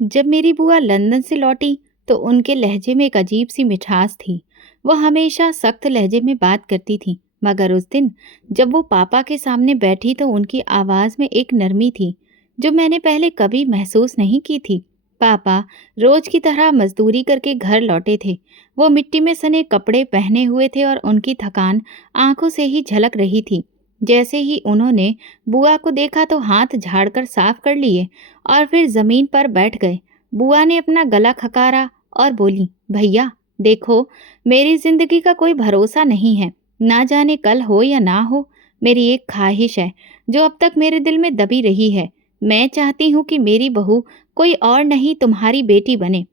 जब मेरी बुआ लंदन से लौटी तो उनके लहजे में एक अजीब सी मिठास थी। वो हमेशा सख्त लहजे में बात करती थी, मगर उस दिन जब वो पापा के सामने बैठी तो उनकी आवाज़ में एक नरमी थी जो मैंने पहले कभी महसूस नहीं की थी। पापा रोज की तरह मजदूरी करके घर लौटे थे। वो मिट्टी में सने कपड़े पहने हुए थे और उनकी थकान आंखों से ही झलक रही थी। जैसे ही उन्होंने बुआ को देखा तो हाथ झाड़कर साफ कर लिए और फिर जमीन पर बैठ गए। बुआ ने अपना गला खकारा और बोली, भैया देखो, मेरी जिंदगी का कोई भरोसा नहीं है, ना जाने कल हो या ना हो। मेरी एक ख्वाहिश है जो अब तक मेरे दिल में दबी रही है। मैं चाहती हूँ कि मेरी बहू कोई और नहीं तुम्हारी बेटी बने।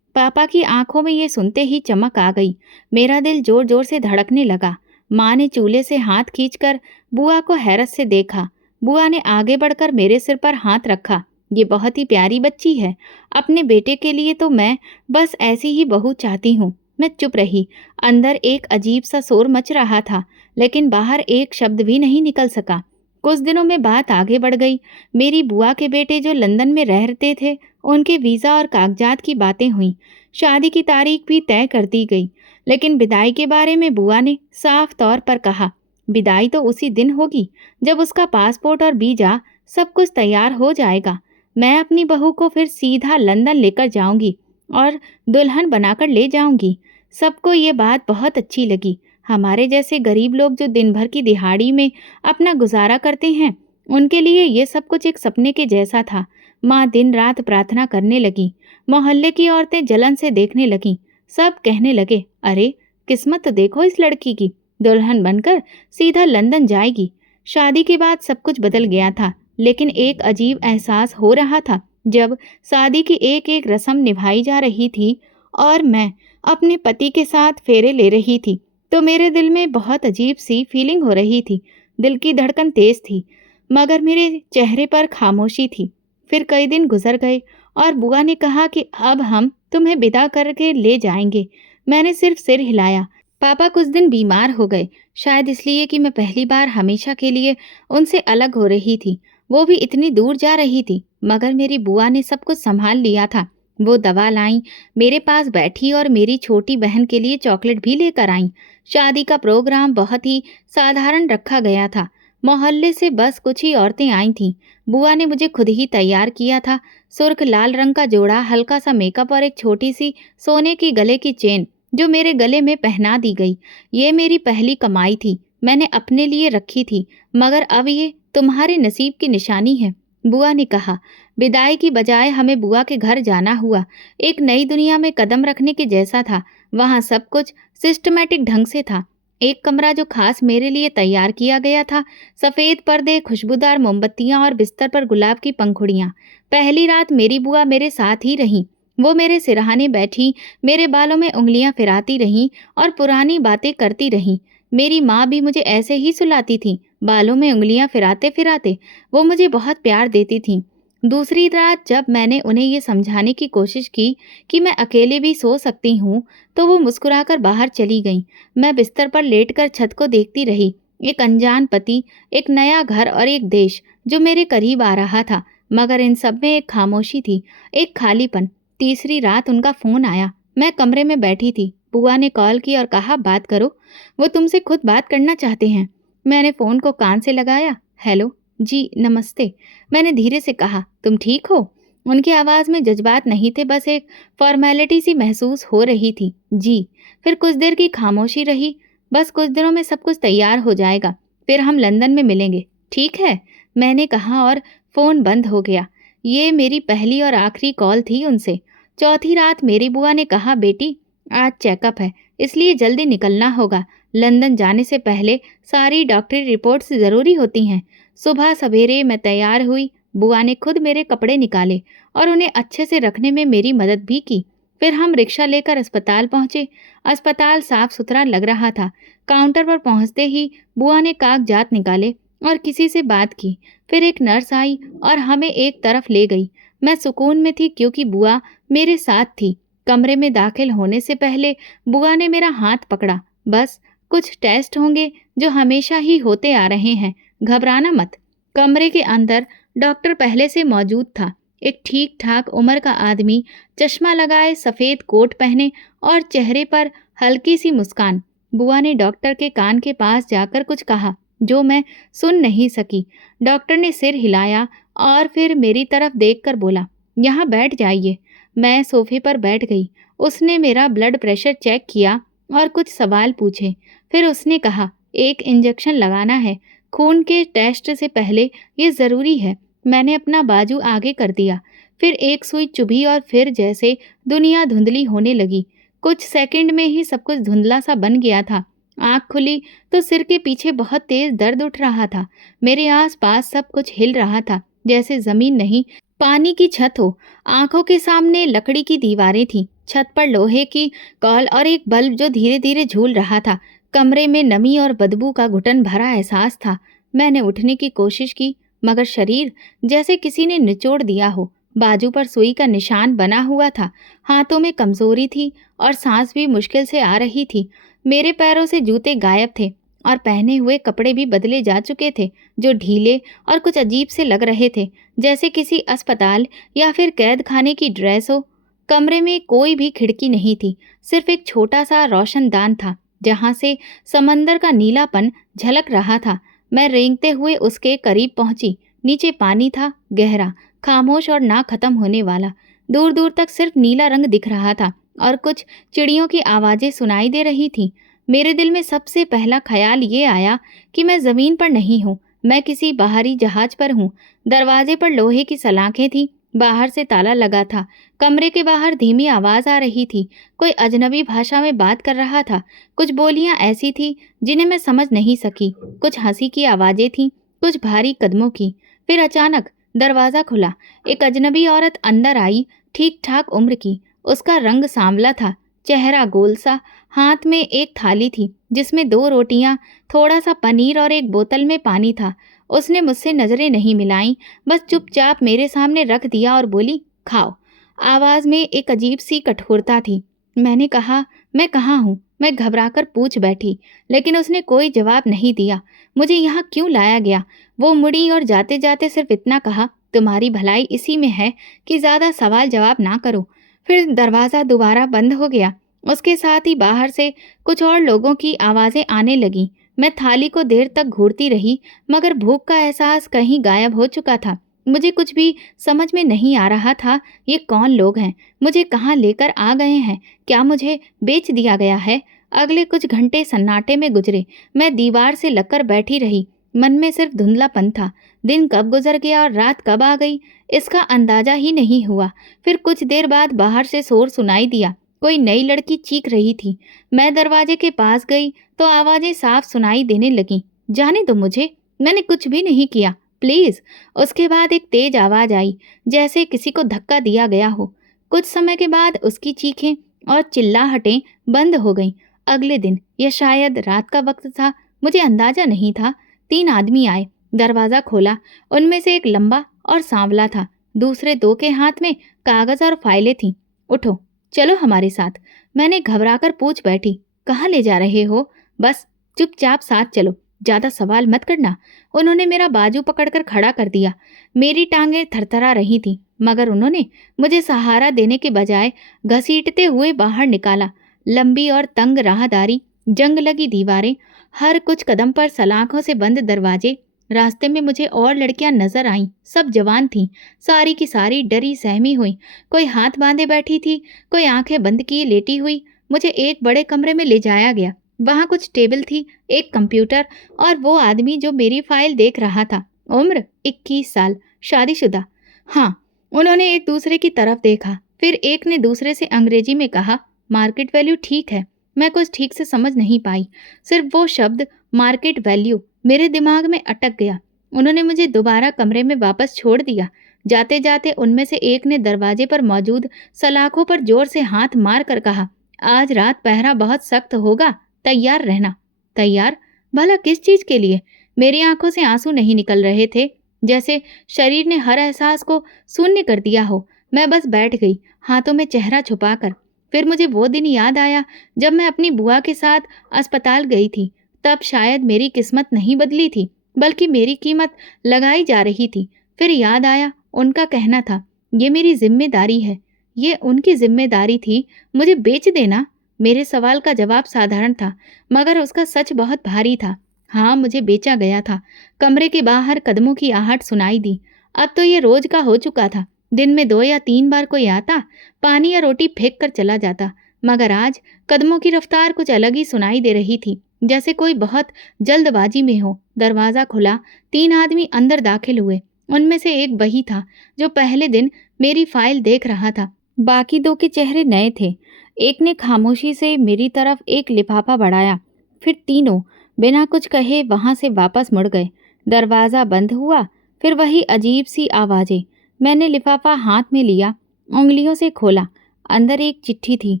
पापा की आंखों में ये सुनते ही चमक आ गई। मेरा दिल जोर जोर से धड़कने लगा। माँ ने चूल्हे से हाथ खींचकर बुआ को हैरत से देखा। बुआ ने आगे बढ़कर मेरे सिर पर हाथ रखा। ये बहुत ही प्यारी बच्ची है। अपने बेटे के लिए तो मैं बस ऐसी ही बहू चाहती हूँ। मैं चुप रही। अंदर एक अजीब सा शोर मच रहा था, लेकिन बाहर एक शब्द भी नहीं निकल सका। कुछ दिनों में बात आगे बढ़ गई। मेरी बुआ के बेटे जो लंदन में रहते थे, उनके वीज़ा और कागजात की बातें हुई। शादी की तारीख भी तय कर दी गई, लेकिन विदाई के बारे में बुआ ने साफ तौर पर कहा, विदाई तो उसी दिन होगी जब उसका पासपोर्ट और वीज़ा सब कुछ तैयार हो जाएगा। मैं अपनी बहू को फिर सीधा लंदन लेकर जाऊंगी और दुल्हन बनाकर ले जाऊंगी। सबको ये बात बहुत अच्छी लगी। हमारे जैसे गरीब लोग जो दिन भर की दिहाड़ी में अपना गुजारा करते हैं, उनके लिए ये सब कुछ एक सपने के जैसा था। माँ दिन रात प्रार्थना करने लगी। मोहल्ले की औरतें जलन से देखने लगीं। सब कहने लगे, अरे किस्मत तो देखो इस लड़की की, दुल्हन बनकर सीधा लंदन जाएगी। शादी के बाद सब कुछ बदल गया था, लेकिन एक अजीब एहसास हो रहा था। जब शादी की एक एक रस्म निभाई जा रही थी और मैं अपने पति के साथ फेरे ले रही थी, तो मेरे दिल में बहुत अजीब सी फीलिंग हो रही थी। दिल की धड़कन तेज थी, मगर मेरे चेहरे पर खामोशी थी। फिर कई दिन गुजर गए और बुआ ने कहा कि अब हम तुम्हें विदा करके ले जाएंगे। मैंने सिर्फ सिर हिलाया। पापा कुछ दिन बीमार हो गए, शायद इसलिए कि मैं पहली बार हमेशा के लिए उनसे अलग हो रही थी। वो भी इतनी दूर जा रही थी, मगर मेरी बुआ ने सब कुछ संभाल लिया था। वो दवा लाई, मेरे पास बैठी और मेरी छोटी बहन के लिए चॉकलेट भी लेकर आई। शादी का प्रोग्राम बहुत ही साधारण रखा गया था। मोहल्ले से बस कुछ ही औरतें आई थीं। बुआ ने मुझे खुद ही तैयार किया था। सुर्ख लाल रंग का जोड़ा, हल्का सा मेकअप और एक छोटी सी सोने की गले की चेन जो मेरे गले में पहना दी गई। ये मेरी पहली कमाई थी, मैंने अपने लिए रखी थी, मगर अब ये तुम्हारे नसीब की निशानी है। बुआ ने कहा। विदाई की बजाय हमें बुआ के घर जाना हुआ। एक नई दुनिया में कदम रखने के जैसा था। वहाँ सब कुछ सिस्टमैटिक ढंग से था। एक कमरा जो खास मेरे लिए तैयार किया गया था, सफ़ेद पर्दे, खुशबूदार मोमबत्तियाँ और बिस्तर पर गुलाब की पंखुड़ियाँ। पहली रात मेरी बुआ मेरे साथ ही रहीं। वो मेरे सिरहाने बैठी, मेरे बालों में उंगलियां फिराती रहीं और पुरानी बातें करती रहीं। मेरी माँ भी मुझे ऐसे ही सुलाती थी, बालों में उंगलियां फिराते फिराते। वो मुझे बहुत प्यार देती थीं। दूसरी रात जब मैंने उन्हें ये समझाने की कोशिश की कि मैं अकेले भी सो सकती हूँ, तो वो मुस्कुराकर बाहर चली गईं। मैं बिस्तर पर लेटकर छत को देखती रही। एक अनजान पति, एक नया घर और एक देश जो मेरे करीब आ रहा था, मगर इन सब में एक खामोशी थी, एक खालीपन। तीसरी रात उनका फ़ोन आया। मैं कमरे में बैठी थी। बुआ ने कॉल की और कहा, बात करो, वो तुमसे खुद बात करना चाहते हैं। मैंने फ़ोन को कान से लगाया। हेलो जी, नमस्ते, मैंने धीरे से कहा। तुम ठीक हो? उनकी आवाज़ में जज्बात नहीं थे, बस एक फॉर्मेलिटी सी महसूस हो रही थी। जी। फिर कुछ देर की खामोशी रही। बस कुछ दिनों में सब कुछ तैयार हो जाएगा, फिर हम लंदन में मिलेंगे, ठीक है, मैंने कहा और फ़ोन बंद हो गया। ये मेरी पहली और आखिरी कॉल थी उनसे। चौथी रात मेरी बुआ ने कहा, बेटी आज चेकअप है, इसलिए जल्दी निकलना होगा। लंदन जाने से पहले सारी डॉक्टरी रिपोर्ट्स ज़रूरी होती हैं। सुबह सवेरे मैं तैयार हुई। बुआ ने खुद मेरे कपड़े निकाले और उन्हें अच्छे से रखने में मेरी मदद भी की। फिर हम रिक्शा लेकर अस्पताल पहुँचे। अस्पताल साफ सुथरा लग रहा था। काउंटर पर पहुँचते ही बुआ ने कागजात निकाले और किसी से बात की। फिर एक नर्स आई और हमें एक तरफ ले गई। मैं सुकून में थी क्योंकि बुआ मेरे साथ थी। कमरे में दाखिल होने से पहले बुआ ने मेरा हाथ पकड़ा। बस कुछ टेस्ट होंगे जो हमेशा ही होते आ रहे हैं, घबराना मत। कमरे के अंदर डॉक्टर पहले से मौजूद था। एक ठीक ठाक उम्र का आदमी, चश्मा लगाए, सफ़ेद कोट पहने और चेहरे पर हल्की सी मुस्कान। बुआ ने डॉक्टर के कान के पास जाकर कुछ कहा जो मैं सुन नहीं सकी। डॉक्टर ने सिर हिलाया और फिर मेरी तरफ देखकर बोला, यहाँ बैठ जाइए। मैं सोफे पर बैठ गई। उसने मेरा ब्लड प्रेशर चेक किया और कुछ सवाल पूछे। फिर उसने कहा, एक इंजेक्शन लगाना है, खून के टेस्ट से पहले ये ज़रूरी है। मैंने अपना बाजू आगे कर दिया। फिर एक सुई चुभी और फिर जैसे दुनिया धुंधली होने लगी। कुछ सेकंड में ही सब कुछ धुंधला सा बन गया था। आँख खुली तो सिर के पीछे बहुत तेज दर्द उठ रहा था। मेरे आस-पास सब कुछ हिल रहा था, जैसे ज़मीन नहीं, पानी की छत हो। आँखों के सामने लकड़ी की दीवारें थीं, छत पर लोहे की कॉल और एक बल्ब जो धीरे-धीरे झूल रहा था। कमरे में नमी और बदबू का घुटन भरा एहसास था। मैंने उठने की कोशिश की, मगर शरीर जैसे किसी ने निचोड़ दिया हो। बाजू पर सुई का निशान बना हुआ था। हाथों में कमजोरी थी और सांस भी मुश्किल से आ रही थी। मेरे पैरों से जूते गायब थे और पहने हुए कपड़े भी बदले जा चुके थे, जो ढीले और कुछ अजीब से लग रहे थे, जैसे किसी अस्पताल या फिर कैद खाने की ड्रेस हो। कमरे में कोई भी खिड़की नहीं थी, सिर्फ एक छोटा सा रोशनदान था जहां से समंदर का नीलापन झलक रहा था। मैं रेंगते हुए उसके करीब पहुंची। नीचे पानी था, गहरा, खामोश और ना खत्म होने वाला। दूर दूर तक सिर्फ नीला रंग दिख रहा था और कुछ चिड़ियों की आवाज़ें सुनाई दे रही थीं। मेरे दिल में सबसे पहला ख्याल ये आया कि मैं ज़मीन पर नहीं हूँ, मैं किसी बाहरी जहाज पर हूँ। दरवाजे पर लोहे की सलाखें थीं, बाहर से ताला लगा था। कमरे के बाहर धीमी आवाज़ आ रही थी, कोई अजनबी भाषा में बात कर रहा था। कुछ बोलियां ऐसी थीं जिन्हें मैं समझ नहीं सकी। कुछ हंसी की आवाज़ें थीं, कुछ भारी कदमों की। फिर अचानक दरवाज़ा खुला। एक अजनबी औरत अंदर आई, ठीक ठाक उम्र की। उसका रंग सांवला था, चेहरा गोल सा। हाथ में एक थाली थी जिसमें 2 रोटियां, थोड़ा सा पनीर और एक बोतल में पानी था। उसने मुझसे नजरें नहीं मिलाईं, बस चुपचाप मेरे सामने रख दिया और बोली, खाओ। आवाज़ में एक अजीब सी कठोरता थी। मैंने कहा, मैं कहाँ हूँ? मैं घबराकर पूछ बैठी, लेकिन उसने कोई जवाब नहीं दिया। मुझे यहाँ क्यों लाया गया? वो मुड़ी और जाते जाते सिर्फ इतना कहा, तुम्हारी भलाई इसी में है कि ज़्यादा सवाल जवाब ना करो। फिर दरवाज़ा दोबारा बंद हो गया। उसके साथ ही बाहर से कुछ और लोगों की आवाज़ें आने लगीं। मैं थाली को देर तक घूरती रही, मगर भूख का एहसास कहीं गायब हो चुका था। मुझे कुछ भी समझ में नहीं आ रहा था। ये कौन लोग हैं? मुझे कहाँ लेकर आ गए हैं? क्या मुझे बेच दिया गया है? अगले कुछ घंटे सन्नाटे में गुजरे। मैं दीवार से लगकर बैठी रही। मन में सिर्फ धुंधलापन था। दिन कब गुजर गया और रात कब आ गई, इसका अंदाजा ही नहीं हुआ। फिर कुछ देर बाद बाहर से शोर सुनाई दिया। कोई नई लड़की चीख रही थी। मैं दरवाजे के पास गई तो आवाज़ें साफ सुनाई देने लगीं। जाने दो मुझे, मैंने कुछ भी नहीं किया, प्लीज़। उसके बाद एक तेज आवाज़ आई, जैसे किसी को धक्का दिया गया हो। कुछ समय के बाद उसकी चीखें और चिल्लाहटें बंद हो गईं। अगले दिन या शायद रात का वक्त था, मुझे अंदाजा नहीं था। 3 आदमी आए, दरवाज़ा खोला। उनमें से एक लंबा और सांवला था, दूसरे 2 के हाथ में कागज़ और फाइलें थीं। उठो, चलो हमारे साथ। मैंने घबराकर पूछ बैठी, कहाँ ले जा रहे हो? बस चुपचाप साथ चलो, ज़्यादा सवाल मत करना। उन्होंने मेरा बाजू पकड़कर खड़ा कर दिया। मेरी टांगें थरथरा रही थीं, मगर उन्होंने मुझे सहारा देने के बजाय घसीटते हुए बाहर निकाला। लंबी और तंग राहदारी, जंग लगी दीवारें, हर कुछ कदम पर सलाखों से बंद दरवाजे। रास्ते में मुझे और लड़कियां नजर आईं, सब जवान थीं, सारी की सारी डरी सहमी हुई। कोई हाथ बांधे बैठी थी, कोई आंखें बंद किए लेटी हुई। मुझे एक बड़े कमरे में ले जाया गया। वहाँ कुछ टेबल थी, एक कंप्यूटर और वो आदमी जो मेरी फाइल देख रहा था। उम्र 21 साल, शादीशुदा। हाँ, उन्होंने एक दूसरे की तरफ देखा। फिर एक ने दूसरे से अंग्रेजी में कहा, मार्केट वैल्यू ठीक है। मैं कुछ ठीक से समझ नहीं पाई, सिर्फ वो शब्द मार्केट वैल्यू मेरे दिमाग में अटक गया। उन्होंने मुझे दोबारा कमरे में वापस छोड़ दिया। जाते जाते उनमें से एक ने दरवाजे पर मौजूद सलाखों पर जोर से हाथ मार कर कहा, आज रात पहरा बहुत सख्त होगा, तैयार रहना। तैयार? भला किस चीज के लिए? मेरी आंखों से आंसू नहीं निकल रहे थे, जैसे शरीर ने हर एहसास को शून्य कर दिया हो। मैं बस बैठ गई, हाथों में चेहरा छुपाकर। फिर मुझे वो दिन याद आया जब मैं अपनी बुआ के साथ अस्पताल गई थी। तब शायद मेरी किस्मत नहीं बदली थी, बल्कि मेरी कीमत लगाई जा रही थी। फिर याद आया उनका कहना था, ये मेरी जिम्मेदारी है। ये उनकी जिम्मेदारी थी मुझे बेच देना। मेरे सवाल का जवाब साधारण था, मगर उसका सच बहुत भारी था। हाँ, मुझे बेचा गया था। कमरे के बाहर कदमों की आहट सुनाई दी। अब तो ये रोज का हो चुका था। दिन में 2 या 3 बार कोई आता, पानी या रोटी फेंक कर चला जाता। मगर आज कदमों की रफ्तार कुछ अलग ही सुनाई दे रही थी, जैसे कोई बहुत जल्दबाजी में हो। दरवाज़ा खुला, 3 आदमी अंदर दाखिल हुए। उनमें से एक वही था जो पहले दिन मेरी फाइल देख रहा था। बाकी 2 के चेहरे नए थे। एक ने खामोशी से मेरी तरफ एक लिफाफा बढ़ाया, फिर तीनों बिना कुछ कहे वहां से वापस मुड़ गए। दरवाज़ा बंद हुआ, फिर वही अजीब सी आवाज़ें। मैंने लिफाफा हाथ में लिया, उंगलियों से खोला। अंदर एक चिट्ठी थी,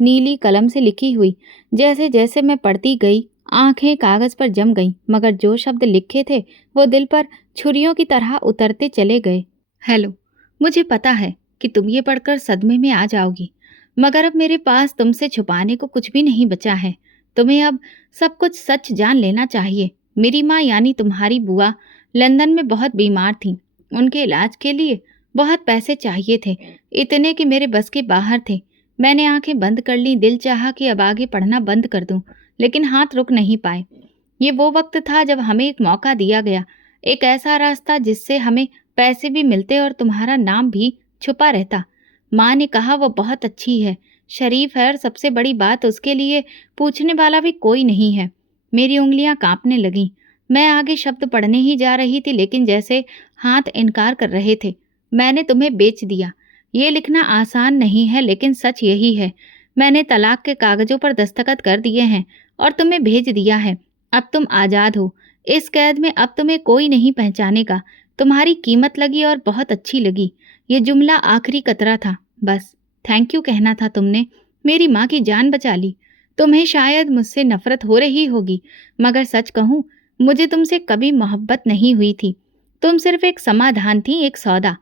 नीली कलम से लिखी हुई। जैसे जैसे मैं पढ़ती गई, आंखें कागज़ पर जम गईं, मगर जो शब्द लिखे थे वो दिल पर छुरियों की तरह उतरते चले गए। हेलो, मुझे पता है कि तुम ये पढ़कर सदमे में आ जाओगी, मगर अब मेरे पास तुमसे छुपाने को कुछ भी नहीं बचा है। तुम्हें अब सब कुछ सच जान लेना चाहिए। मेरी माँ यानी तुम्हारी बुआ लंदन में बहुत बीमार थीं। उनके इलाज के लिए बहुत पैसे चाहिए थे, इतने कि मेरे बस के बाहर थे। मैंने आंखें बंद कर ली। दिल चाहा कि अब आगे पढ़ना बंद कर दूं, लेकिन हाथ रुक नहीं पाए। ये वो वक्त था जब हमें एक मौका दिया गया, एक ऐसा रास्ता जिससे हमें पैसे भी मिलते और तुम्हारा नाम भी छुपा रहता। माँ ने कहा वो बहुत अच्छी है, शरीफ है, और सबसे बड़ी बात उसके लिए पूछने वाला भी कोई नहीं है। मेरी उंगलियां कांपने लगीं। मैं आगे शब्द पढ़ने ही जा रही थी, लेकिन जैसे हाथ इनकार कर रहे थे। मैंने तुम्हें बेच दिया। ये लिखना आसान नहीं है, लेकिन सच यही है। मैंने तलाक के कागजों पर दस्तखत कर दिए हैं और तुम्हें भेज दिया है। अब तुम आज़ाद हो। इस कैद में अब तुम्हें कोई नहीं पहचानेगा। तुम्हारी कीमत लगी और बहुत अच्छी लगी। ये जुमला आखिरी कतरा था। बस थैंक यू कहना था तुमने। मेरी माँ की जान बचा ली। तुम्हें शायद मुझसे नफरत हो रही होगी, मगर सच कहूँ, मुझे तुमसे कभी मोहब्बत नहीं हुई थी। तुम सिर्फ एक समाधान थी, एक सौदा।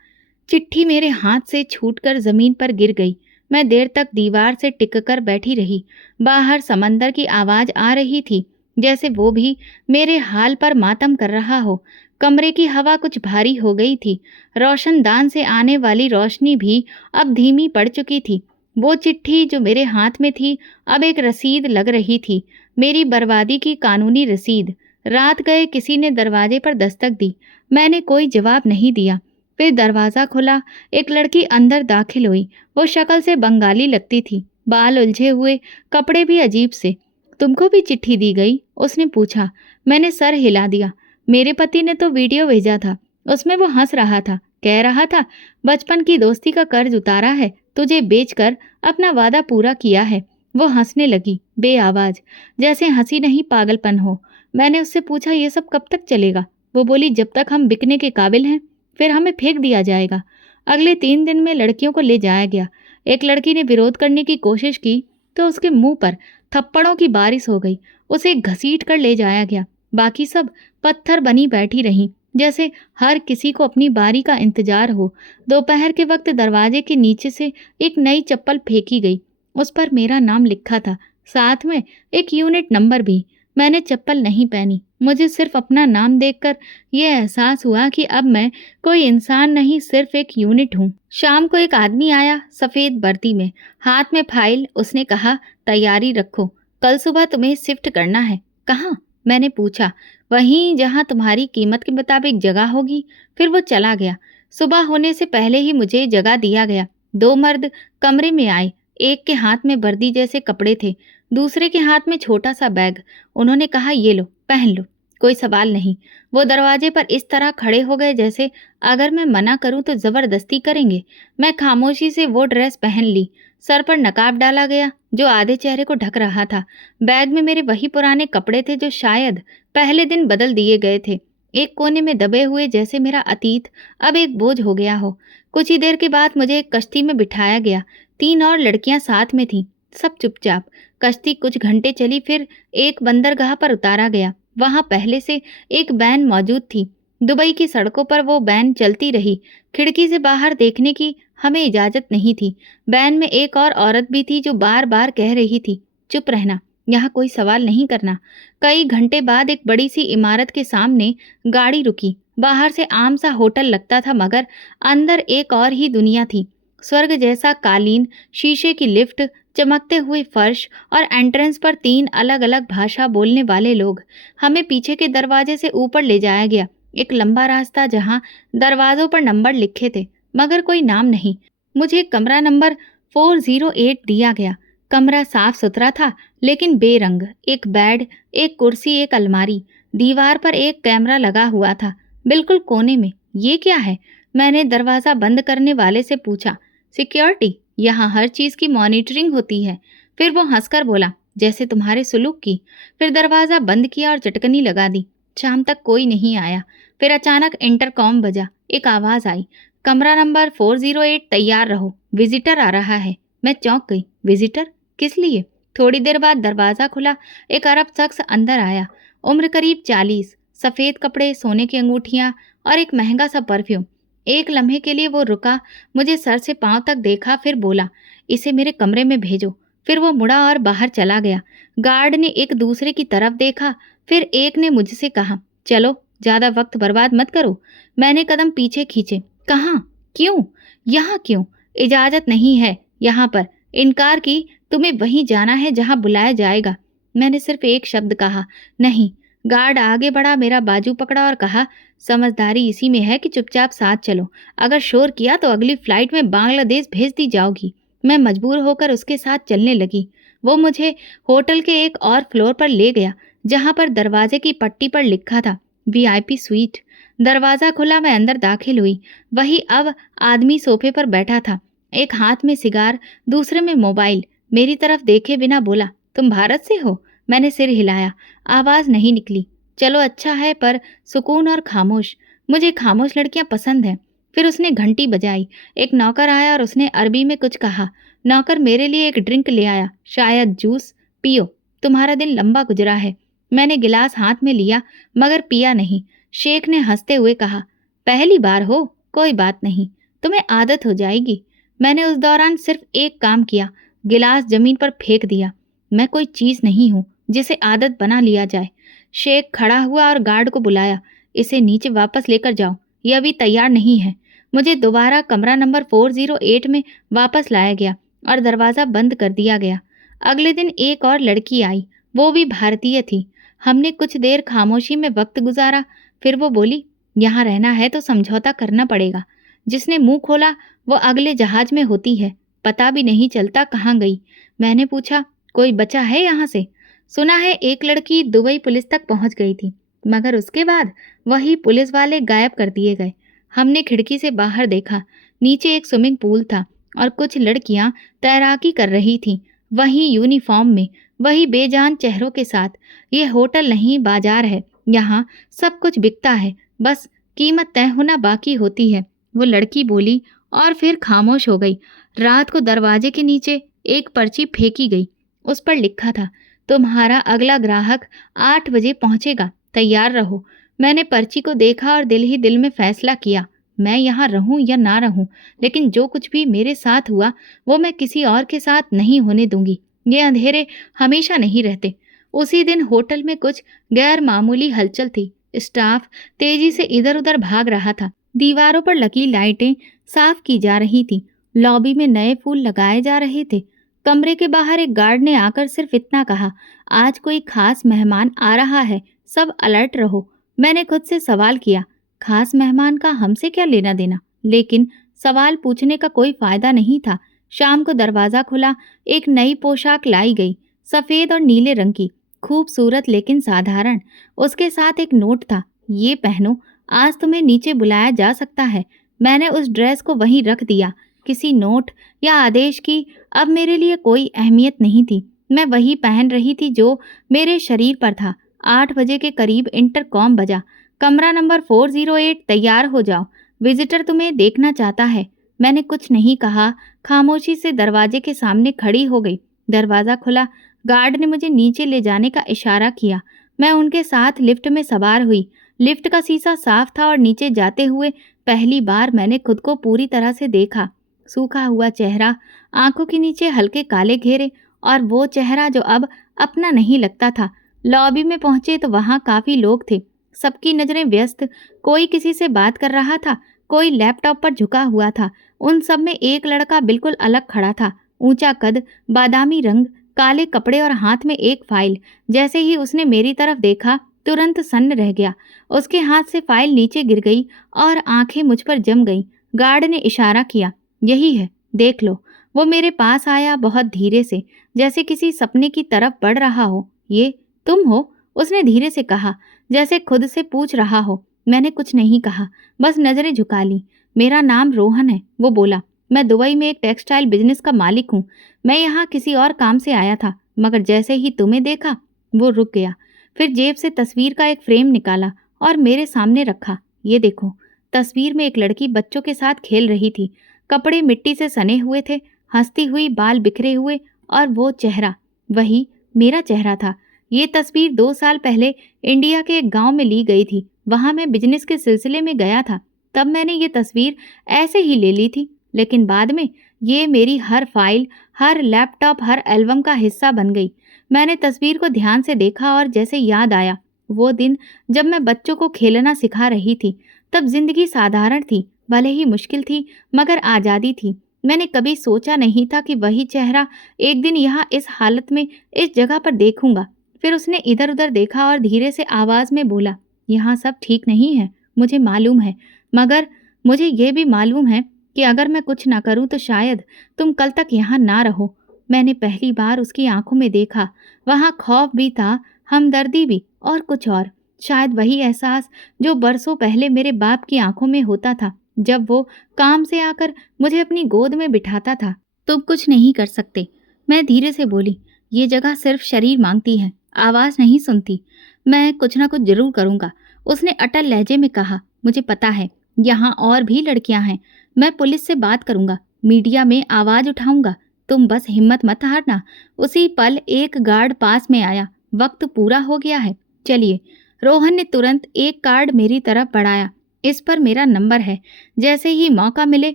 चिट्ठी मेरे हाथ से छूटकर जमीन पर गिर गई। मैं देर तक दीवार से टिककर बैठी रही। बाहर समंदर की आवाज आ रही थी, जैसे वो भी मेरे हाल पर मातम कर रहा हो। कमरे की हवा कुछ भारी हो गई थी। रोशनदान से आने वाली रोशनी भी अब धीमी पड़ चुकी थी। वो चिट्ठी जो मेरे हाथ में थी अब एक रसीद लग रही थी, मेरी बर्बादी की कानूनी रसीद। रात गए किसी ने दरवाजे पर दस्तक दी। मैंने कोई जवाब नहीं दिया। फिर दरवाज़ा खुला, एक लड़की अंदर दाखिल हुई। वो शक्ल से बंगाली लगती थी, बाल उलझे हुए, कपड़े भी अजीब से। तुमको भी चिट्ठी दी गई? उसने पूछा। मैंने सर हिला दिया। मेरे पति ने तो वीडियो भेजा था, उसमें वो हंस रहा था, कह रहा था बचपन की दोस्ती का कर्ज उतारा है, तुझे बेचकर अपना वादा पूरा किया है। वो हंसने लगी, बेआवाज, जैसे हंसी नहीं पागलपन हो। मैंने उससे पूछा, ये सब कब तक चलेगा? वो बोली, जब तक हम बिकने के काबिल हैं, फिर हमें फेंक दिया जाएगा। अगले 3 दिन में लड़कियों को ले जाया गया। एक लड़की ने विरोध करने की कोशिश की तो उसके मुंह पर थप्पड़ों की बारिश हो गई। उसे घसीट कर ले जाया गया। बाकी सब पत्थर बनी बैठी रहीं, जैसे हर किसी को अपनी बारी का इंतजार हो। दोपहर के वक्त दरवाजे के नीचे से एक नई चप्पल फेंकी गई। उस पर मेरा नाम लिखा था, साथ में एक यूनिट नंबर भी। मैंने चप्पल नहीं पहनी। मुझे सिर्फ अपना नाम देखकर यह एहसास हुआ कि अब मैं कोई इंसान नहीं, सिर्फ एक यूनिट हूँ। शाम को एक आदमी आया, सफ़ेद वर्दी में, हाथ में फाइल। उसने कहा, तैयारी रखो, कल सुबह तुम्हें शिफ्ट करना है। कहाँ? मैंने पूछा। वहीं जहाँ तुम्हारी कीमत के मुताबिक जगह होगी। फिर वो चला गया। सुबह होने से पहले ही मुझे जगह दिया गया। 2 मर्द कमरे में आए। एक के हाथ में वर्दी जैसे कपड़े थे, दूसरे के हाथ में छोटा सा बैग। उन्होंने कहा, ये लो, पहन लो। कोई सवाल नहीं। वो दरवाजे पर इस तरह खड़े हो गए जैसे अगर मैं मना करूं तो जबरदस्ती करेंगे। मैं खामोशी से वो ड्रेस पहन ली। सर पर नकाब डाला गया जो आधे चेहरे को ढक रहा था। बैग में मेरे वही पुराने कपड़े थे जो शायद पहले दिन बदल दिए गए थे, एक कोने में दबे हुए, जैसे मेरा अतीत अब एक बोझ हो गया हो। कुछ ही देर के बाद मुझे एक कश्ती में बिठाया गया। 3 और लड़कियां साथ में थीं, सब चुपचाप। कश्ती कुछ घंटे चली, फिर एक बंदरगाह पर उतारा गया। वहां पहले से एक वैन मौजूद थी। दुबई की सड़कों पर वो वैन चलती रही। खिड़की से बाहर देखने की हमें इजाजत नहीं थी। वैन में एक और औरत भी थी जो बार बार कह रही थी, चुप रहना, यहाँ कोई सवाल नहीं करना। कई घंटे बाद एक बड़ी सी इमारत के सामने गाड़ी रुकी। बाहर से आम सा होटल लगता था, मगर अंदर एक और ही दुनिया थी। स्वर्ग जैसा कालीन, शीशे की लिफ्ट, चमकते हुए फर्श और एंट्रेंस पर 3 अलग-अलग भाषा बोलने वाले लोग। हमें पीछे के दरवाजे से ऊपर ले जाया गया। एक लंबा रास्ता जहाँ दरवाजों पर नंबर लिखे थे, मगर कोई नाम नहीं। मुझे कमरा नंबर 408 दिया गया। कमरा साफ सुथरा था, लेकिन बेरंग। एक बेड, एक कुर्सी, एक अलमारी। दीवार पर एक कैमरा लगा हुआ था, बिल्कुल कोने में। ये क्या है? मैंने दरवाज़ा बंद करने वाले से पूछा। सिक्योरिटी, यहाँ हर चीज़ की मॉनिटरिंग होती है। फिर वो हंसकर बोला, जैसे तुम्हारे सुलूक की। फिर दरवाज़ा बंद किया और चटकनी लगा दी। शाम तक कोई नहीं आया। फिर अचानक इंटरकॉम बजा। एक आवाज़ आई, कमरा नंबर 408 तैयार रहो, विजिटर आ रहा है। मैं चौंक गई। विजिटर? किस लिए? थोड़ी देर बाद दरवाज़ा खुला। एक अरब शख्स अंदर आया। उम्र करीब 40, सफ़ेद कपड़े, सोने की अंगूठियाँ और एक महंगा सा परफ्यूम। एक लम्हे के लिए वो रुका, मुझे सर से पांव तक देखा, फिर बोला, इसे मेरे कमरे में भेजो। फिर वो मुड़ा और बाहर चला गया। गार्ड ने एक दूसरे की तरफ देखा, फिर एक ने मुझसे कहा, चलो, ज़्यादा वक्त बर्बाद मत करो। मैंने कदम पीछे खींचे। कहाँ? क्यों? यहाँ क्यों? इजाज़त नहीं है यहाँ पर। इनकार की। तुम्हें वहीं जाना है जहाँ बुलाया जाएगा। मैंने सिर्फ एक शब्द कहा, नहीं। गार्ड आगे बढ़ा, मेरा बाजू पकड़ा और कहा, समझदारी इसी में है कि चुपचाप साथ चलो। अगर शोर किया तो अगली फ्लाइट में बांग्लादेश भेज दी जाओगी। मैं मजबूर होकर उसके साथ चलने लगी। वो मुझे होटल के एक और फ्लोर पर ले गया, जहाँ पर दरवाजे की पट्टी पर लिखा था, VIP स्वीट। दरवाज़ा खुला, मैं अंदर दाखिल हुई। वही अब आदमी सोफे पर बैठा था, एक हाथ में सिगार, दूसरे में मोबाइल। मेरी तरफ देखे बिना बोला, तुम भारत से हो? मैंने सिर हिलाया। आवाज़ नहीं निकली। चलो अच्छा है, पर सुकून और खामोश। मुझे खामोश लड़कियां पसंद हैं। फिर उसने घंटी बजाई। एक नौकर आया और उसने अरबी में कुछ कहा। नौकर मेरे लिए एक ड्रिंक ले आया, शायद जूस। पियो, तुम्हारा दिन लंबा गुजरा है। मैंने गिलास हाथ में लिया, मगर पिया नहीं। शेख ने हंसते हुए कहा, पहली बार हो, कोई बात नहीं, तुम्हें आदत हो जाएगी। मैंने उस दौरान सिर्फ एक काम किया, गिलास जमीन पर फेंक दिया। मैं कोई चीज़ नहीं हूँ जिसे आदत बना लिया जाए। शेख खड़ा हुआ और गार्ड को बुलाया, इसे नीचे वापस लेकर जाओ, यह अभी तैयार नहीं है। मुझे दोबारा कमरा नंबर 408 में वापस लाया गया और दरवाज़ा बंद कर दिया गया। अगले दिन एक और लड़की आई, वो भी भारतीय थी। हमने कुछ देर खामोशी में वक्त गुजारा। फिर वो बोली, यहाँ रहना है तो समझौता करना पड़ेगा। जिसने मुंह खोला वो अगले जहाज में होती है, पता भी नहीं चलता कहाँ गई। मैंने पूछा, कोई बचा है यहाँ से? सुना है एक लड़की दुबई पुलिस तक पहुँच गई थी, मगर उसके बाद वही पुलिस वाले गायब कर दिए गए। हमने खिड़की से बाहर देखा। नीचे एक स्विमिंग पूल था और कुछ लड़कियां तैराकी कर रही थीं, वही यूनिफॉर्म में, वही बेजान चेहरों के साथ। ये होटल नहीं, बाजार है। यहाँ सब कुछ बिकता है, बस कीमत तय होना बाकी होती है। वो लड़की बोली और फिर खामोश हो गई। रात को दरवाजे के नीचे एक पर्ची फेंकी गई। उस पर लिखा था, तुम्हारा अगला ग्राहक 8 बजे पहुंचेगा, तैयार रहो। मैंने पर्ची को देखा और दिल ही दिल में फैसला किया, मैं यहाँ रहूं या ना रहूं, लेकिन जो कुछ भी मेरे साथ हुआ वो मैं किसी और के साथ नहीं होने दूंगी। ये अंधेरे हमेशा नहीं रहते। उसी दिन होटल में कुछ गैर मामूली हलचल थी। स्टाफ तेजी से इधर उधर भाग रहा था। दीवारों पर लगी लाइटें साफ की जा रही थी। लॉबी में नए फूल लगाए जा रहे थे। कमरे के बाहर एक गार्ड ने आकर सिर्फ इतना कहा, आज कोई खास मेहमान आ रहा है, सब अलर्ट रहो। मैंने खुद से सवाल किया, खास मेहमान का हमसे क्या लेना देना? लेकिन सवाल पूछने का कोई फायदा नहीं था। शाम को दरवाज़ा खुला। एक नई पोशाक लाई गई, सफ़ेद और नीले रंग की, खूबसूरत लेकिन साधारण। उसके साथ एक नोट था, ये पहनो, आज तुम्हें नीचे बुलाया जा सकता है। मैंने उस ड्रेस को वहीं रख दिया। किसी नोट या आदेश की अब मेरे लिए कोई अहमियत नहीं थी। मैं वही पहन रही थी जो मेरे शरीर पर था। 8 बजे के करीब इंटरकॉम बजा। कमरा नंबर 408 तैयार हो जाओ, विजिटर तुम्हें देखना चाहता है। मैंने कुछ नहीं कहा, खामोशी से दरवाजे के सामने खड़ी हो गई। दरवाज़ा खुला। गार्ड ने मुझे नीचे ले जाने का इशारा किया। मैं उनके साथ लिफ्ट में सवार हुई। लिफ्ट का शीशा साफ था और नीचे जाते हुए पहली बार मैंने खुद को पूरी तरह से देखा। सूखा हुआ चेहरा, आंखों के नीचे हल्के काले घेरे, और वो चेहरा जो अब अपना नहीं लगता था। लॉबी में पहुंचे तो वहां काफी लोग थे। सबकी नजरें व्यस्त, कोई किसी से बात कर रहा था, कोई लैपटॉप पर झुका हुआ था। उन सब में एक लड़का बिल्कुल अलग खड़ा था। ऊंचा कद, बादामी रंग, काले कपड़े और हाथ में एक फाइल। जैसे ही उसने मेरी तरफ देखा, तुरंत सन्न रह गया। उसके हाथ से फाइल नीचे गिर गई और आंखें मुझ पर जम गईं। गार्ड ने इशारा किया, यही है, देख लो। वो मेरे पास आया, बहुत धीरे से, जैसे किसी सपने की तरफ बढ़ रहा हो। ये तुम हो? उसने धीरे से कहा, जैसे खुद से पूछ रहा हो। मैंने कुछ नहीं कहा, बस नजरें झुका ली। मेरा नाम रोहन है, वो बोला। मैं दुबई में एक टेक्सटाइल बिजनेस का मालिक हूँ। मैं यहाँ किसी और काम से आया था, मगर जैसे ही तुम्हें देखा, वो रुक गया। फिर जेब से तस्वीर का एक फ्रेम निकाला और मेरे सामने रखा। ये देखो। तस्वीर में एक लड़की बच्चों के साथ खेल रही थी। कपड़े मिट्टी से सने हुए थे, हंसती हुई, बाल बिखरे हुए, और वो चेहरा, वही मेरा चेहरा था। ये तस्वीर 2 साल पहले इंडिया के एक गांव में ली गई थी। वहां मैं बिजनेस के सिलसिले में गया था। तब मैंने ये तस्वीर ऐसे ही ले ली थी, लेकिन बाद में ये मेरी हर फाइल, हर लैपटॉप, हर एल्बम का हिस्सा बन गई। मैंने तस्वीर को ध्यान से देखा और जैसे याद आया वो दिन जब मैं बच्चों को खेलना सिखा रही थी। तब जिंदगी साधारण थी, भले ही मुश्किल थी, मगर आज़ादी थी। मैंने कभी सोचा नहीं था कि वही चेहरा एक दिन यहाँ इस हालत में, इस जगह पर देखूंगा। फिर उसने इधर उधर देखा और धीरे से आवाज में बोला, यहाँ सब ठीक नहीं है, मुझे मालूम है, मगर मुझे ये भी मालूम है कि अगर मैं कुछ ना करूं तो शायद तुम कल तक यहाँ ना रहो। मैंने पहली बार उसकी आंखों में देखा। वहां खौफ भी था, हमदर्दी भी, और कुछ और। शायद वही एहसास जो बरसों पहले मेरे बाप की आंखों में होता था, जब वो काम से आकर मुझे अपनी गोद में बिठाता था। तुम कुछ नहीं कर सकते, मैं धीरे से बोली। ये जगह सिर्फ शरीर मांगती है, आवाज नहीं सुनती। मैं कुछ ना कुछ जरूर करूंगा, उसने अटल लहजे में कहा। मुझे पता है, यहाँ और भी लड़कियां हैं। मैं पुलिस से बात करूंगा, मीडिया में आवाज उठाऊंगा। तुम बस हिम्मत मत हारना। उसी पल एक गार्ड पास में आया। वक्त पूरा हो गया है, चलिए। रोहन ने तुरंत एक कार्ड मेरी तरफ बढ़ाया। इस पर मेरा नंबर है, जैसे ही मौका मिले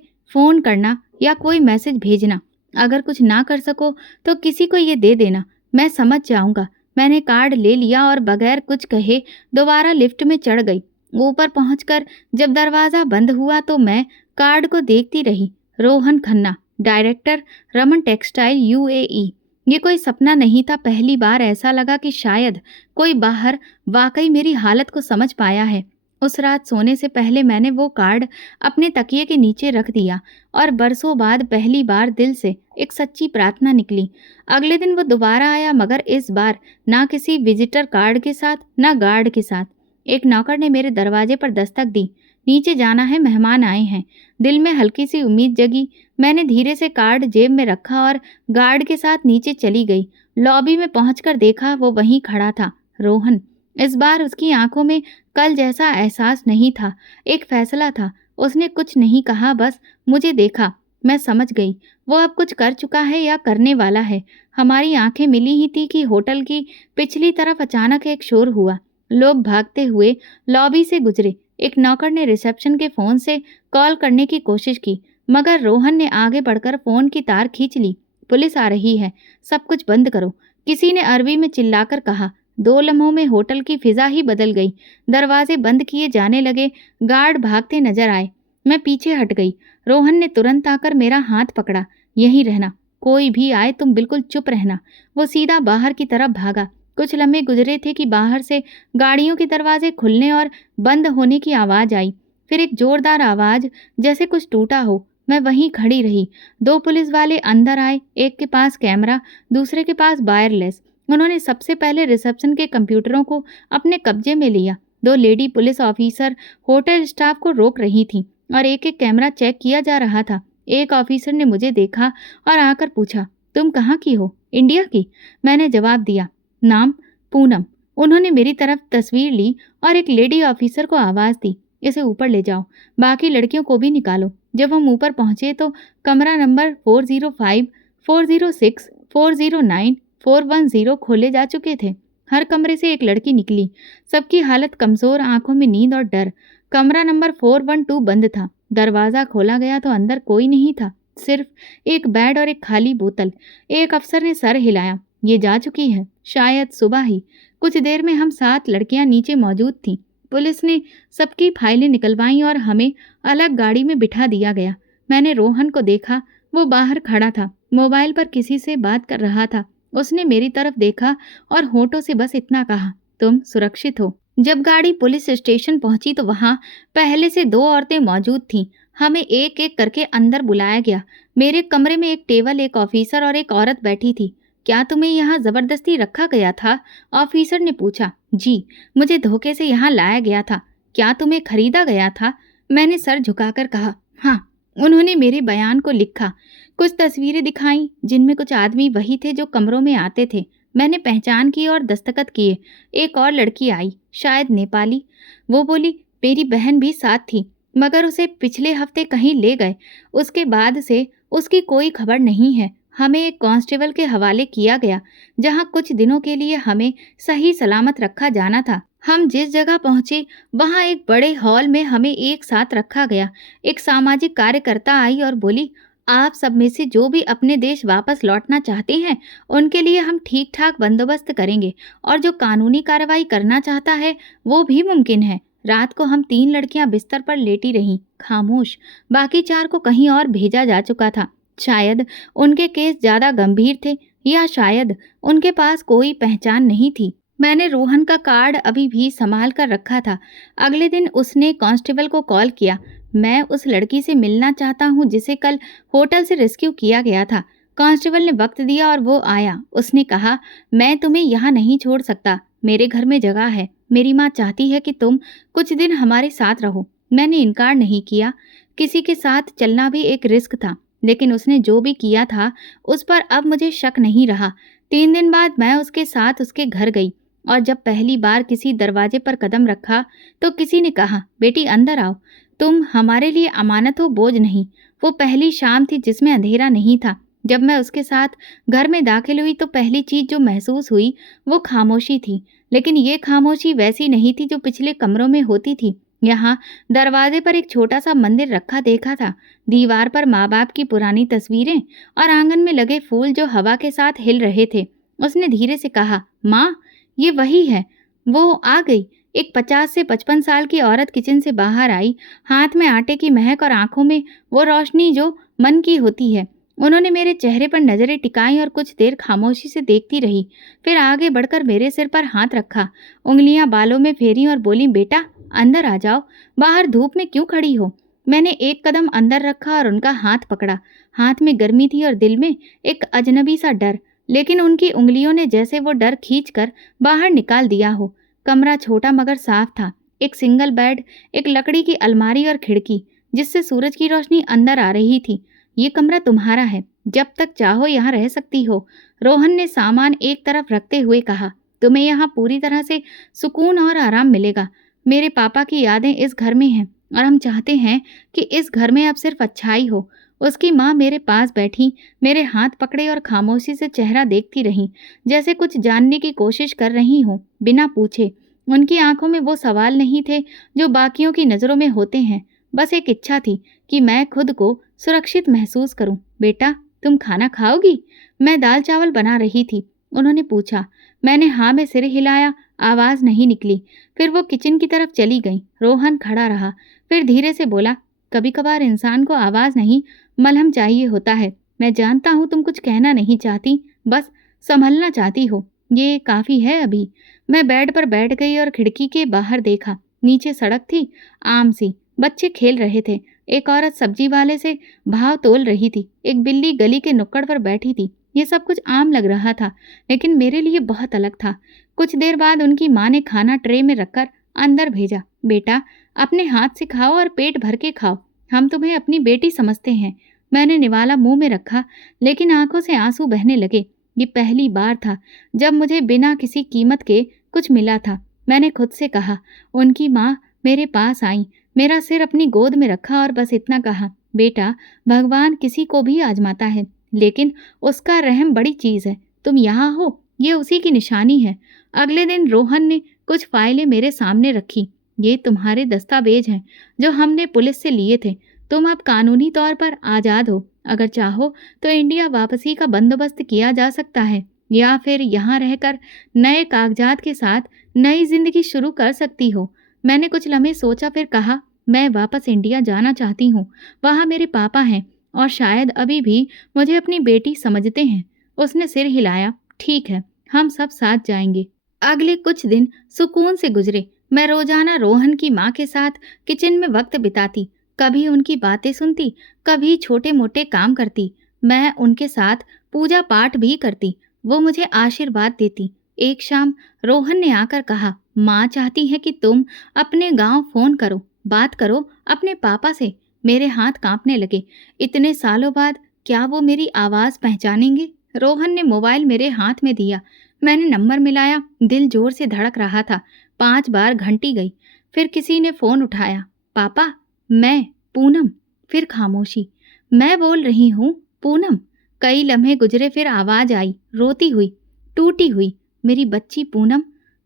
फोन करना या कोई मैसेज भेजना। अगर कुछ ना कर सको तो किसी को ये दे देना, मैं समझ जाऊंगा। मैंने कार्ड ले लिया और बगैर कुछ कहे दोबारा लिफ्ट में चढ़ गई। ऊपर पहुंचकर जब दरवाजा बंद हुआ तो मैं कार्ड को देखती रही। Rohan Khanna, director, Raman textile, UAE. ये कोई सपना नहीं था। पहली बार ऐसा लगा कि शायद कोई बाहर वाकई मेरी हालत को समझ पाया है। उस रात सोने से पहले मैंने वो कार्ड अपने तकिए के नीचे रख दिया और बरसों बाद पहली बार दिल से एक सच्ची प्रार्थना निकली। अगले दिन वो दोबारा आया, मगर इस बार ना किसी विजिटर कार्ड के साथ, ना गार्ड के साथ। एक नौकर ने मेरे दरवाजे पर दस्तक दी। नीचे जाना है, मेहमान आए हैं। दिल में हल्की सी उम्मीद जगी। मैंने धीरे से कार्ड जेब में रखा और गार्ड के साथ नीचे चली गई। लॉबी में पहुंचकर देखा वो वहीं खड़ा था, रोहन। इस बार उसकी आंखों में कल जैसा एहसास नहीं था, एक फैसला था। उसने कुछ नहीं कहा, बस मुझे देखा। मैं समझ गई, वो अब कुछ कर चुका है या करने वाला है। हमारी आंखें मिली ही थी कि होटल की पिछली तरफ अचानक एक शोर हुआ। लोग भागते हुए लॉबी से गुजरे। एक नौकर ने रिसेप्शन के फोन से कॉल करने की कोशिश की, मगर रोहन ने आगे बढ़कर फोन की तार खींच ली। पुलिस आ रही है, सब कुछ बंद करो, किसी ने अरबी में चिल्लाकर कहा। 2 लम्हों में होटल की फिजा ही बदल गई। दरवाजे बंद किए जाने लगे, गार्ड भागते नजर आए। मैं पीछे हट गई। रोहन ने तुरंत आकर मेरा हाथ पकड़ा। यहीं रहना, कोई भी आए तुम बिल्कुल चुप रहना। वो सीधा बाहर की तरफ भागा। कुछ लम्हे गुजरे थे कि बाहर से गाड़ियों के दरवाजे खुलने और बंद होने की आवाज आई। फिर एक जोरदार आवाज, जैसे कुछ टूटा हो। मैं वहीं खड़ी रही। 2 पुलिस वाले अंदर आए, एक के पास कैमरा, दूसरे के पास वायरलेस। उन्होंने सबसे पहले रिसेप्शन के कंप्यूटरों को अपने कब्जे में लिया। 2 lady police officer hotel staff को रोक रही थीं और एक एक कैमरा चेक किया जा रहा था। एक ऑफिसर ने मुझे देखा और आकर पूछा, तुम कहाँ की हो? इंडिया की, मैंने जवाब दिया। नाम? पूनम। उन्होंने मेरी तरफ तस्वीर ली और एक लेडी ऑफिसर को आवाज दी, इसे ऊपर ले जाओ, बाकी लड़कियों को भी निकालो। जब हम ऊपर पहुंचे तो कमरा नंबर 405, 406, 409, 410 खोले जा चुके थे। हर कमरे से एक लड़की निकली, सबकी हालत कमजोर, आंखों में नींद और डर। कमरा नंबर 412 बंद था। दरवाजा खोला गया तो अंदर कोई नहीं था, सिर्फ एक बेड और एक खाली बोतल। एक अफसर ने सर हिलाया, ये जा चुकी है, शायद सुबह ही। कुछ देर में हम 7 लड़कियां नीचे मौजूद थीं। पुलिस ने सबकी फाइलें निकलवाईं और हमें अलग गाड़ी में बिठा दिया गया। मैंने रोहन को देखा, वो बाहर खड़ा था, मोबाइल पर किसी से बात कर रहा था। उसने मेरी तरफ देखा और होठों से बस इतना कहा, तुम सुरक्षित हो। जब गाड़ी पुलिस स्टेशन पहुंची तो वहां पहले से 2 औरतें मौजूद थीं। हमें एक एक करके अंदर बुलाया गया। मेरे कमरे में एक टेबल, एक ऑफिसर और एक औरत बैठी थी। क्या तुम्हें यहाँ जबरदस्ती रखा गया था? ऑफिसर ने पूछा। जी, मुझे धोखे से यहाँ लाया गया था। क्या तुम्हें खरीदा गया था? मैंने सर झुकाकर कहा, हाँ। उन्होंने मेरे बयान को लिखा, कुछ तस्वीरें दिखाई जिनमें कुछ आदमी वही थे जो कमरों में आते थे। मैंने पहचान की और दस्तखत किए। एक और लड़की आई, शायद नेपाली। वो बोली, मेरी बहन भी साथ थी, मगर उसे पिछले हफ्ते कहीं ले गए। उसके बाद से उसकी कोई खबर नहीं है। हमें एक कांस्टेबल के हवाले किया गया, जहां कुछ दिनों के लिए हमें सही सलामत रखा जाना था। हम जिस जगह पहुंचे वहां एक बड़े हॉल में हमें एक साथ रखा गया। एक सामाजिक कार्यकर्ता आई और बोली, आप सब में से जो भी अपने देश वापस लौटना चाहते हैं उनके लिए हम ठीक ठाक बंदोबस्त करेंगे, और जो कानूनी कार्रवाई करना चाहता है वो भी मुमकिन है। रात को हम 3 लड़कियां बिस्तर पर लेटी रहीं, खामोश। बाकी 4 को कहीं और भेजा जा चुका था। शायद उनके केस ज्यादा गंभीर थे, या शायद उनके पास कोई पहचान नहीं थी। मैंने रोहन का कार्ड अभी भी संभाल कर रखा था। अगले दिन उसने कांस्टेबल को कॉल किया। मैं उस लड़की से मिलना चाहता हूँ जिसे कल होटल से रेस्क्यू किया गया था। कांस्टेबल ने वक्त दिया और वो आया। उसने कहा, मैं तुम्हें यहाँ नहीं छोड़ सकता, मेरे घर में जगह है। मेरी माँ चाहती है कि तुम कुछ दिन हमारे साथ रहो। मैंने इनकार नहीं किया। किसी के साथ चलना भी एक रिस्क था, लेकिन उसने जो भी किया था उस पर अब मुझे शक नहीं रहा। 3 दिन बाद मैं उसके साथ उसके घर गई, और जब पहली बार किसी दरवाजे पर कदम रखा तो किसी ने कहा, बेटी अंदर आओ, तुम हमारे लिए अमानत हो, बोझ नहीं। वो पहली शाम थी जिसमें अंधेरा नहीं था। जब मैं उसके साथ घर में दाखिल हुई तो पहली चीज जो महसूस हुई वो खामोशी थी। लेकिन ये खामोशी वैसी नहीं थी जो पिछले कमरों में होती थी। यहाँ दरवाजे पर एक छोटा सा मंदिर रखा देखा था। दीवार पर माँ बाप की पुरानी तस्वीरें और आंगन में लगे फूल जो हवा के साथ हिल रहे थे। उसने धीरे से कहा, माँ, ये वही है। वो आ गई। एक 50 से 55 साल की औरत किचन से बाहर आई, हाथ में आटे की महक और आंखों में वो रोशनी जो मन की होती है। उन्होंने मेरे चेहरे पर नजरें टिकाई और कुछ देर खामोशी से देखती रही। फिर आगे बढ़कर मेरे सिर पर हाथ रखा, उंगलियां बालों में फेरी और बोली, बेटा अंदर आ जाओ, बाहर धूप में क्यों खड़ी हो? मैंने एक कदम अंदर रखा और उनका हाथ पकड़ा। हाथ में गर्मी थी और दिल में एक अजनबी सा डर, लेकिन उनकी उंगलियों ने जैसे वो डर खींचकर बाहर निकाल दिया हो। कमरा छोटा मगर साफ था। एक सिंगल बेड, एक लकड़ी की अलमारी और खिड़की जिससे सूरज की रोशनी अंदर आ रही थी। ये कमरा तुम्हारा है, जब तक चाहो यहाँ रह सकती हो, रोहन ने सामान एक तरफ रखते हुए कहा। तुम्हें यहाँ पूरी तरह से सुकून और आराम मिलेगा। मेरे पापा की यादें इस घर में हैं और हम चाहते हैं कि इस घर में अब सिर्फ अच्छाई हो। उसकी माँ मेरे पास बैठी, मेरे हाथ पकड़े और खामोशी से चेहरा देखती रहीं, जैसे कुछ जानने की कोशिश कर रही हो, बिना पूछे। उनकी आंखों में वो सवाल नहीं थे जो बाकियों की नज़रों में होते हैं, बस एक इच्छा थी कि मैं खुद को सुरक्षित महसूस करूं। बेटा, तुम खाना खाओगी? मैं दाल चावल बना रही थी। उन्होंने पूछा। मैंने हाँ में सिर हिलाया, आवाज़ नहीं निकली। फिर वो किचन की तरफ चली गई। रोहन खड़ा रहा, फिर धीरे से बोला, कभी कभार इंसान को आवाज़ नहीं, मलहम चाहिए होता है। मैं जानता हूँ तुम कुछ कहना नहीं चाहती, बस संभलना चाहती हो। ये काफ़ी है अभी। मैं बेड पर बैठ गई और खिड़की के बाहर देखा। नीचे सड़क थी, आम सी। बच्चे खेल रहे थे। एक औरत सब्जी वाले से भाव तोल रही थी। एक बिल्ली गली के नुक्कड़ पर बैठी थी। ये सब कुछ आम लग रहा था, लेकिन मेरे लिए बहुत अलग था। कुछ देर बाद उनकी माँ ने खाना ट्रे में रखकर अंदर भेजा। बेटा, अपने हाथ से खाओ और पेट भर के खाओ, हम तुम्हें अपनी बेटी समझते हैं। मैंने निवाला मुंह में रखा, लेकिन आंखों से आंसू बहने लगे। ये पहली बार था जब मुझे बिना किसी कीमत के कुछ मिला था। मैंने खुद से कहा। उनकी माँ मेरे पास आई, मेरा सिर अपनी गोद में रखा और बस इतना कहा, बेटा, भगवान किसी को भी आजमाता है, लेकिन उसका रहम बड़ी चीज़ है। तुम यहाँ हो, ये उसी की निशानी है। अगले दिन रोहन ने कुछ फाइलें मेरे सामने रखी। ये तुम्हारे दस्तावेज हैं जो हमने पुलिस से लिए थे। तुम अब कानूनी तौर पर आज़ाद हो। अगर चाहो तो इंडिया वापसी का बंदोबस्त किया जा सकता है। या फिर यहाँ रहकर नए कागजात के साथ नई जिंदगी शुरू कर सकती हो। मैंने कुछ लम्हे सोचा, फिर कहा, मैं वापस इंडिया जाना चाहती हूँ। वहाँ मेरे पापा हैं और शायद अभी भी मुझे अपनी बेटी समझते हैं। उसने सिर हिलाया। ठीक है, हम सब साथ जाएंगे। अगले कुछ दिन सुकून से गुजरे। मैं रोजाना रोहन की माँ के साथ किचन में वक्त बिताती, कभी उनकी बातें सुनती, कभी छोटे मोटे काम करती। मैं उनके साथ पूजा पाठ भी करती। वो मुझे आशीर्वाद देती। एक शाम रोहन ने आकर कहा, माँ चाहती है कि तुम अपने गांव फोन करो, बात करो अपने पापा से। मेरे हाथ कांपने लगे। इतने सालों बाद क्या वो मेरी आवाज पहचानेंगे? रोहन ने मोबाइल मेरे हाथ में दिया। मैंने नंबर मिलाया। दिल जोर से धड़क रहा था। 5 बार घंटी गई। फिर किसी ने फोन उठाया। पापा, मैं पूनम। फिर खामोशी। मैं बोल रही हूँ, पूनम। कई लम्हे गुजरे, फिर आवाज आई, रोती हुई, टूटी हुई। मेरी बच्ची पूनम,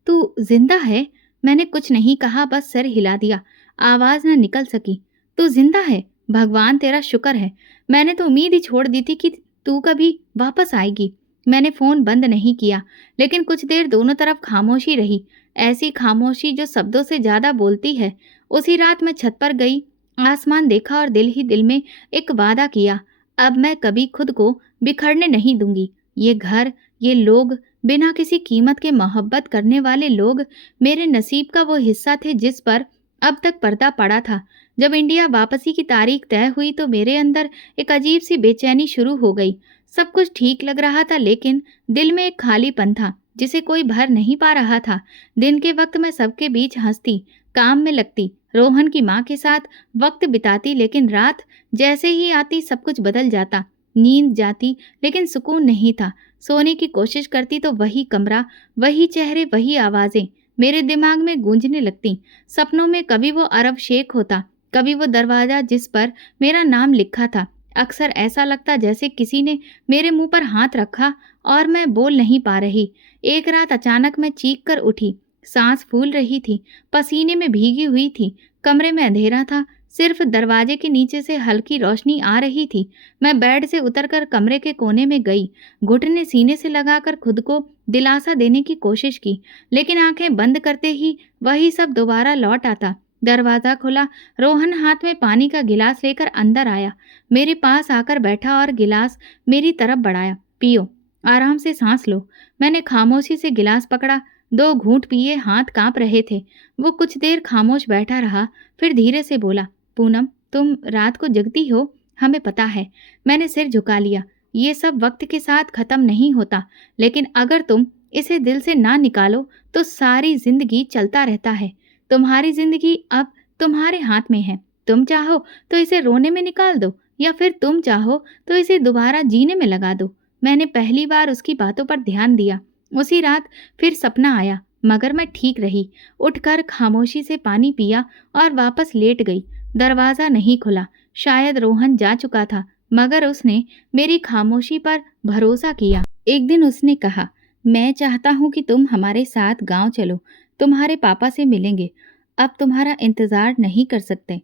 तू जिंदा है? मैंने कुछ नहीं कहा, बस सर हिला दिया। आवाज न निकल सकी। तू जिंदा है? भगवान तेरा शुक्र है। मैंने तो उम्मीद ही छोड़ दी थी कि तू कभी वापस आएगी। मैंने फोन बंद नहीं किया, लेकिन कुछ देर दोनों तरफ खामोशी रही। ऐसी खामोशी जो शब्दों से ज्यादा बोलती है। उसी रात मैं छत पर गई, आसमान देखा और दिल ही दिल में एक वादा किया, अब मैं कभी खुद को बिखरने नहीं दूंगी। ये घर, ये लोग, बिना किसी कीमत के मोहब्बत करने वाले लोग मेरे नसीब का वो हिस्सा थे जिस पर अब तक पर्दा पड़ा था। जब इंडिया वापसी की तारीख तय हुई तो मेरे अंदर एक अजीब सी बेचैनी शुरू हो गई। सब कुछ ठीक लग रहा था, लेकिन दिल में एक खालीपन था जिसे कोई भर नहीं पा रहा था। दिन के वक्त मैं सबके बीच हंसती, काम में लगती, रोहन की माँ के साथ वक्त बिताती, लेकिन रात जैसे ही आती सब कुछ बदल जाता। नींद जाती, लेकिन सुकून नहीं था। सोने की कोशिश करती तो वही कमरा, वही चेहरे, वही आवाजें मेरे दिमाग में गूंजने लगती। सपनों में कभी वो अरब शेख होता, कभी वो दरवाजा जिस पर मेरा नाम लिखा था। अक्सर ऐसा लगता जैसे किसी ने मेरे मुंह पर हाथ रखा और मैं बोल नहीं पा रही। एक रात अचानक मैं चीख कर उठी। सांस फूल रही थी, पसीने में भीगी हुई थी। कमरे में अंधेरा था, सिर्फ दरवाजे के नीचे से हल्की रोशनी आ रही थी। मैं बेड से उतरकर कमरे के कोने में गई, घुटने सीने से लगाकर खुद को दिलासा देने की कोशिश की, लेकिन आंखें बंद करते ही वही सब दोबारा लौट आता। दरवाजा खुला। रोहन हाथ में पानी का गिलास लेकर अंदर आया, मेरे पास आकर बैठा और गिलास मेरी तरफ बढ़ाया। पियो, आराम से सांस लो। मैंने खामोशी से गिलास पकड़ा, 2 घूंट पिए, हाथ कांप रहे थे। वो कुछ देर खामोश बैठा रहा, फिर धीरे से बोला, पूनम, तुम रात को जगती हो, हमें पता है। मैंने सिर झुका लिया। ये सब वक्त के साथ खत्म नहीं होता, लेकिन अगर तुम इसे दिल से ना निकालो तो सारी जिंदगी चलता रहता है। तुम्हारी जिंदगी अब तुम्हारे हाथ में है। तुम चाहो तो इसे रोने में निकाल दो, या फिर तुम चाहो तो इसे दोबारा जीने में लगा दो। मैंने पहली बार उसकी बातों पर ध्यान दिया। उसी रात फिर सपना आया, मगर मैं ठीक रही। उठकर खामोशी से पानी पिया और वापस लेट गई। दरवाजा नहीं खुला। शायद रोहन जा चुका था, मगर उसने मेरी खामोशी पर भरोसा किया। एक दिन उसने कहा, मैं चाहता हूँ कि तुम हमारे साथ गांव चलो, तुम्हारे पापा से मिलेंगे। अब तुम्हारा इंतजार नहीं कर सकते।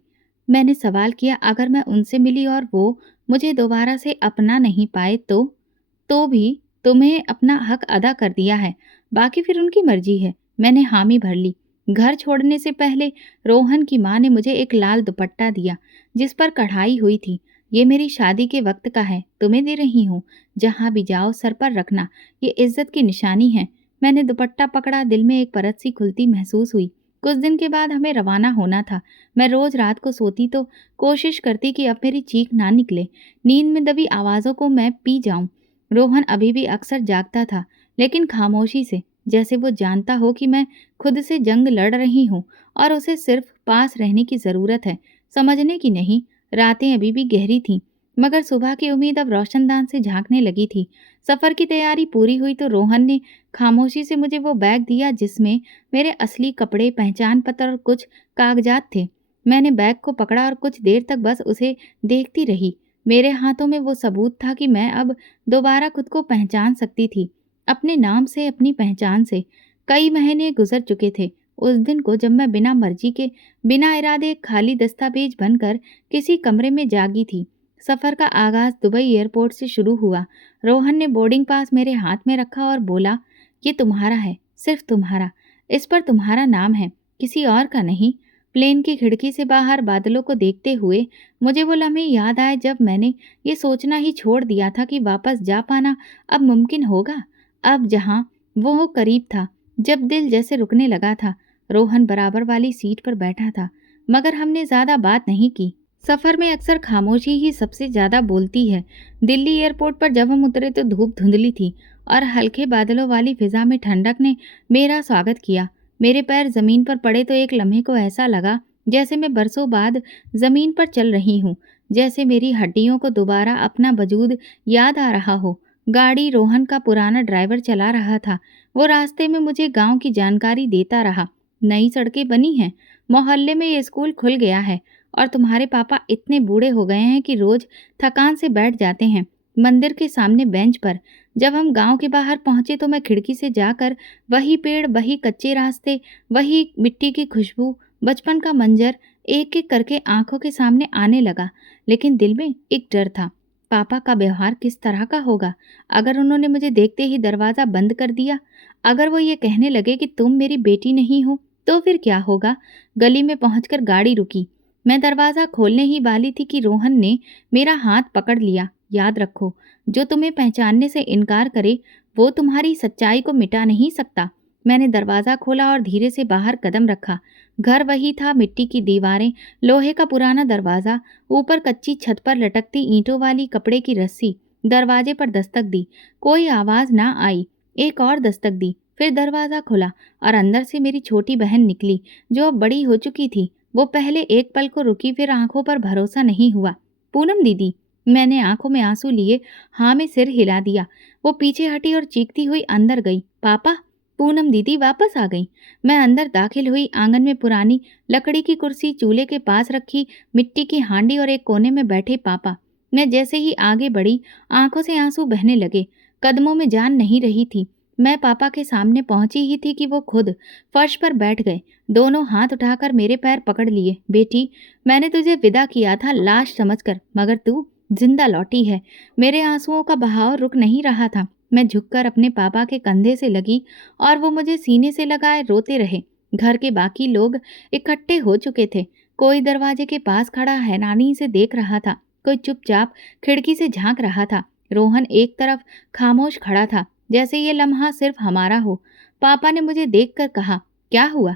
मैंने सवाल किया, अगर मैं उनसे मिली और वो मुझे दोबारा से अपना नहीं पाए तो भी तुम्हें अपना हक अदा कर दिया है, बाकी फिर उनकी मर्जी है। मैंने हामी भर ली। घर छोड़ने से पहले रोहन की माँ ने मुझे एक लाल दुपट्टा दिया जिस पर कढ़ाई हुई थी। ये मेरी शादी के वक्त का है, तुम्हें दे रही हूँ। जहाँ भी जाओ सर पर रखना, ये इज्जत की निशानी है। मैंने दुपट्टा पकड़ा, दिल में एक परत सी खुलती महसूस हुई। कुछ दिन के बाद हमें रवाना होना था। मैं रोज रात को सोती तो कोशिश करती कि अब मेरी चीख ना निकले, नींद में दबी आवाज़ों को मैं पी जाऊं। रोहन अभी भी अक्सर जागता था, लेकिन खामोशी से, जैसे वो जानता हो कि मैं खुद से जंग लड़ रही हूँ और उसे सिर्फ पास रहने की ज़रूरत है, समझने की नहीं। रातें अभी भी गहरी थीं, मगर सुबह की उम्मीद अब रोशनदान से झांकने लगी थी। सफ़र की तैयारी पूरी हुई तो रोहन ने खामोशी से मुझे वो बैग दिया जिसमें मेरे असली कपड़े, पहचान पत्र और कुछ कागजात थे। मैंने बैग को पकड़ा और कुछ देर तक बस उसे देखती रही। मेरे हाथों में वो सबूत था कि मैं अब दोबारा खुद को पहचान सकती थी, अपने नाम से, अपनी पहचान से। कई महीने गुजर चुके थे उस दिन को जब मैं बिना मर्जी के, बिना इरादे, खाली दस्तावेज बनकर किसी कमरे में जागी थी। सफ़र का आगाज़ दुबई एयरपोर्ट से शुरू हुआ। रोहन ने बोर्डिंग पास मेरे हाथ में रखा और बोला, ये तुम्हारा है, सिर्फ तुम्हारा। इस पर तुम्हारा नाम है, किसी और का नहीं। प्लेन की खिड़की से बाहर बादलों को देखते हुए मुझे वो लम्हे याद आए जब मैंने ये सोचना ही छोड़ दिया था कि वापस जा पाना अब मुमकिन होगा। अब जहाँ वो करीब था, जब दिल जैसे रुकने लगा था। रोहन बराबर वाली सीट पर बैठा था, मगर हमने ज़्यादा बात नहीं की। सफ़र में अक्सर खामोशी ही सबसे ज़्यादा बोलती है। दिल्ली एयरपोर्ट पर जब हम उतरे तो धूप धुंधली थी और हल्के बादलों वाली फिजा में ठंडक ने मेरा स्वागत किया। मेरे पैर ज़मीन पर पड़े तो एक लम्हे को ऐसा लगा जैसे मैं बरसों बाद ज़मीन पर चल रही हूँ, जैसे मेरी हड्डियों को दोबारा अपना वजूद याद आ रहा हो। गाड़ी रोहन का पुराना ड्राइवर चला रहा था। वो रास्ते में मुझे गांव की जानकारी देता रहा। नई सड़कें बनी हैं, मोहल्ले में ये स्कूल खुल गया है और तुम्हारे पापा इतने बूढ़े हो गए हैं कि रोज थकान से बैठ जाते हैं मंदिर के सामने बेंच पर। जब हम गांव के बाहर पहुंचे तो मैं खिड़की से जाकर वही पेड़, वही कच्चे रास्ते, वही मिट्टी की खुशबू, बचपन का मंजर एक एक करके आंखों के सामने आने लगा। लेकिन दिल में एक डर था, पापा का व्यवहार किस तरह का होगा? अगर उन्होंने मुझे देखते ही दरवाज़ा बंद कर दिया, अगर वो ये कहने लगे कि तुम मेरी बेटी नहीं हो, तो फिर क्या होगा? गली में पहुंचकर गाड़ी रुकी। मैं दरवाज़ा खोलने ही वाली थी कि रोहन ने मेरा हाथ पकड़ लिया। याद रखो, जो तुम्हें पहचानने से इनकार करे वो तुम्हारी सच्चाई को मिटा नहीं सकता। मैंने दरवाज़ा खोला और धीरे से बाहर कदम रखा। घर वही था, मिट्टी की दीवारें, लोहे का पुराना दरवाज़ा, ऊपर कच्ची छत पर लटकती ईंटों वाली कपड़े की रस्सी। दरवाजे पर दस्तक दी, कोई आवाज़ ना आई। एक और दस्तक दी, फिर दरवाज़ा खुला और अंदर से मेरी छोटी बहन निकली, जो अब बड़ी हो चुकी थी। वो पहले एक पल को रुकी, फिर आंखों पर भरोसा नहीं हुआ। पूनम दीदी। मैंने आंखों में आंसू लिए हाँ में सिर हिला दिया। वो पीछे हटी और चीखती हुई अंदर गई। पापा। पूनम दीदी वापस आ गई। मैं अंदर दाखिल हुई। आंगन में पुरानी लकड़ी की कुर्सी, चूल्हे के पास रखी मिट्टी की हांडी और एक कोने में बैठे पापा। मैं जैसे ही आगे बढ़ी, आंखों से आंसू बहने लगे। कदमों में जान नहीं रही थी। मैं पापा के सामने पहुंची ही थी कि वो खुद फर्श पर बैठ गए। दोनों हाथ उठाकर मेरे पैर पकड़ लिए। बेटी, मैंने तुझे विदा किया था लाश समझकर, मगर तू जिंदा लौटी है। मेरे आंसुओं का बहाव रुक नहीं रहा था। मैं झुककर अपने पापा के कंधे से लगी और वो मुझे सीने से लगाए रोते रहे। घर के बाकी लोग इकट्ठे हो चुके थे। कोई दरवाजे के पास खड़ा हैरानी से देख रहा था, कोई चुपचाप खिड़की से झांक रहा था। रोहन एक तरफ खामोश खड़ा था, जैसे ये लम्हा सिर्फ हमारा हो। पापा ने मुझे देखकर कहा, क्या हुआ?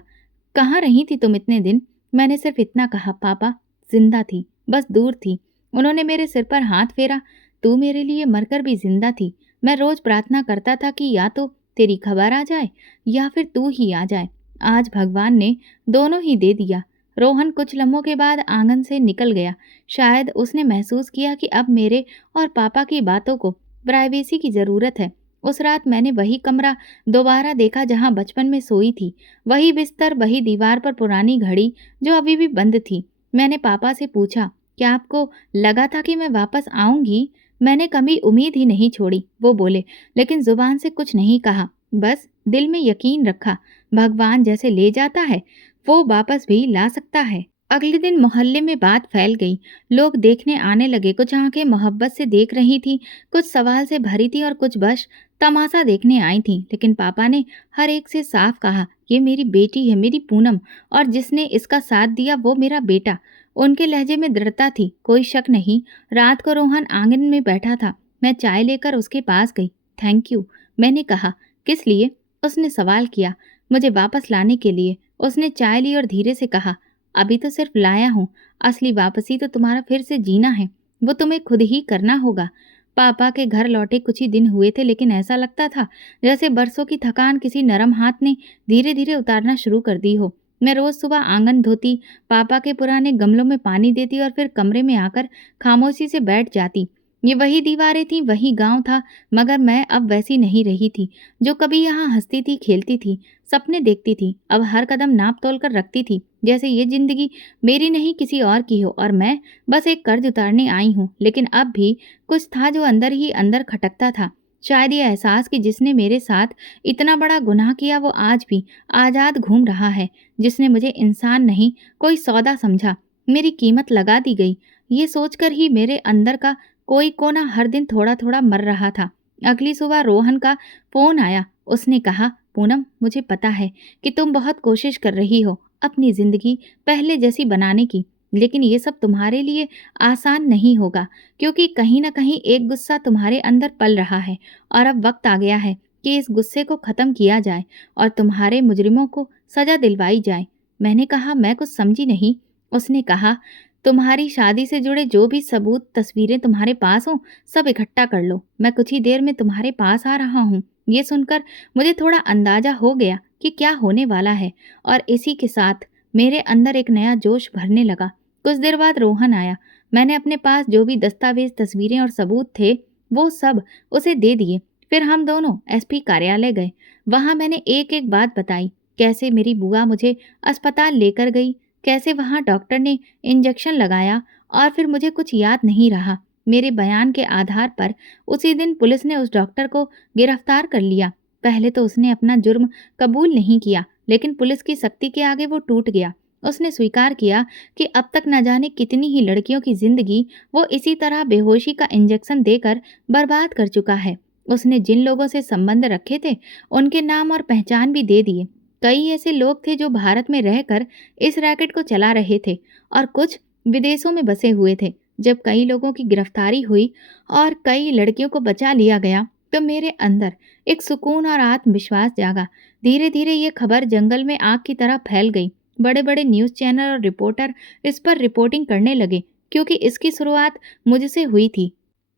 कहाँ रही थी तुम इतने दिन? मैंने सिर्फ इतना कहा, पापा। जिंदा थी, बस दूर थी। उन्होंने मेरे सिर पर हाथ फेरा। तू मेरे लिए मरकर भी जिंदा थी। मैं रोज प्रार्थना करता था कि या तो तेरी खबर आ जाए या फिर तू ही आ जाए। आज भगवान ने दोनों ही दे दिया। रोहन कुछ लम्हों के बाद आंगन से निकल गया। शायद उसने महसूस किया कि अब मेरे और पापा की बातों को प्राइवेसी की जरूरत है। उस रात मैंने वही कमरा दोबारा देखा जहां बचपन में सोई थी। वही बिस्तर, वही दीवार पर पुरानी घड़ी जो अभी भी बंद थी। मैंने पापा से पूछा, क्या आपको लगा था कि मैं वापस आऊंगी? मैंने कभी उम्मीद ही नहीं छोड़ी, वो बोले, लेकिन जुबान से कुछ नहीं कहा। बस दिल में यकीन रखा, भगवान जैसे ले जाता है वो वापस भी ला सकता है। अगले दिन मोहल्ले में बात फैल गई। लोग देखने आने लगे। कुछ आंखें मोहब्बत से देख रही थी, कुछ सवाल से भरी थी और कुछ बस तमाशा देखने आई थी। लेकिन पापा ने हर एक से साफ कहा, ये मेरी बेटी है, मेरी पूनम, और जिसने इसका साथ दिया वो मेरा बेटा। उनके लहजे में दृढ़ता थी, कोई शक नहीं। रात को रोहन आंगन में बैठा था। मैं चाय लेकर उसके पास गई। थैंक यू, मैंने कहा। किस लिए? उसने सवाल किया। मुझे वापस लाने के लिए। उसने चाय ली और धीरे से कहा, अभी तो सिर्फ लाया हूँ, असली वापसी तो तुम्हारा फिर से जीना है। वो तुम्हें खुद ही करना होगा। पापा के घर लौटे कुछ ही दिन हुए थे, लेकिन ऐसा लगता था जैसे बरसों की थकान किसी नरम हाथ ने धीरे धीरे उतारना शुरू कर दी हो। मैं रोज सुबह आंगन धोती, पापा के पुराने गमलों में पानी देती और फिर कमरे में आकर खामोशी से बैठ जाती। ये वही दीवारें थीं, वही गांव था, मगर मैं अब वैसी नहीं रही थी जो कभी यहाँ हंसती थी, खेलती थी, सपने देखती थी। अब हर कदम नाप तोल कर रखती थी, जैसे ये जिंदगी मेरी नहीं किसी और की हो और मैं बस एक कर्ज उतारने आई हूँ। लेकिन अब भी कुछ था जो अंदर ही अंदर खटकता था। शायद ये एहसास कि जिसने मेरे साथ इतना बड़ा गुनाह किया वो आज भी आज़ाद घूम रहा है। जिसने मुझे इंसान नहीं कोई सौदा समझा, मेरी कीमत लगा दी गई। ये सोचकर ही मेरे अंदर का कोई कोना हर दिन थोड़ा-थोड़ा मर रहा था। अगली सुबह रोहन का फ़ोन आया। उसने कहा, "पूनम, मुझे पता है कि तुम बहुत कोशिश कर रही हो अपनी ज़िंदगी पहले जैसी बनाने की, लेकिन ये सब तुम्हारे लिए आसान नहीं होगा, क्योंकि कहीं न कहीं एक गुस्सा तुम्हारे अंदर पल रहा है और अब वक़्त आ गया है कि इस गुस्से को ख़त्म किया जाए और तुम्हारे मुजरिमों को सज़ा दिलवाई जाए।" मैंने कहा, "मैं कुछ समझी नहीं।" उसने कहा, "तुम्हारी शादी से जुड़े जो भी सबूत, तस्वीरें तुम्हारे पास हों, सब इकट्ठा कर लो। मैं कुछ ही देर में तुम्हारे पास आ रहा हूँ।" ये सुनकर मुझे थोड़ा अंदाज़ा हो गया कि क्या होने वाला है और इसी के साथ मेरे अंदर एक नया जोश भरने लगा। कुछ देर बाद रोहन आया। मैंने अपने पास जो भी दस्तावेज़, तस्वीरें और सबूत थे, वो सब उसे दे दिए। फिर हम दोनों एसपी कार्यालय गए। वहाँ मैंने एक-एक बात बताई, कैसे मेरी बुआ मुझे अस्पताल लेकर गई, कैसे वहाँ डॉक्टर ने इंजेक्शन लगाया और फिर मुझे कुछ याद नहीं रहा। मेरे बयान के आधार पर उसी दिन पुलिस ने उस डॉक्टर को गिरफ्तार कर लिया। पहले तो उसने अपना जुर्म कबूल नहीं किया, लेकिन पुलिस की सख्ती के आगे वो टूट गया। उसने स्वीकार किया कि अब तक न जाने कितनी ही लड़कियों की जिंदगी वो इसी तरह बेहोशी का इंजेक्शन देकर बर्बाद कर चुका है। उसने जिन लोगों से संबंध रखे थे, उनके नाम और पहचान भी दे दिए। कई ऐसे लोग थे जो भारत में रहकर इस रैकेट को चला रहे थे और कुछ विदेशों में बसे हुए थे। जब कई लोगों की गिरफ्तारी हुई और कई लड़कियों को बचा लिया गया, तो मेरे अंदर एक सुकून और आत्मविश्वास जागा। धीरे धीरे ये खबर जंगल में आग की तरह फैल गई। बड़े बड़े न्यूज़ चैनल और रिपोर्टर इस पर रिपोर्टिंग करने लगे, क्योंकि इसकी शुरुआत मुझसे हुई थी।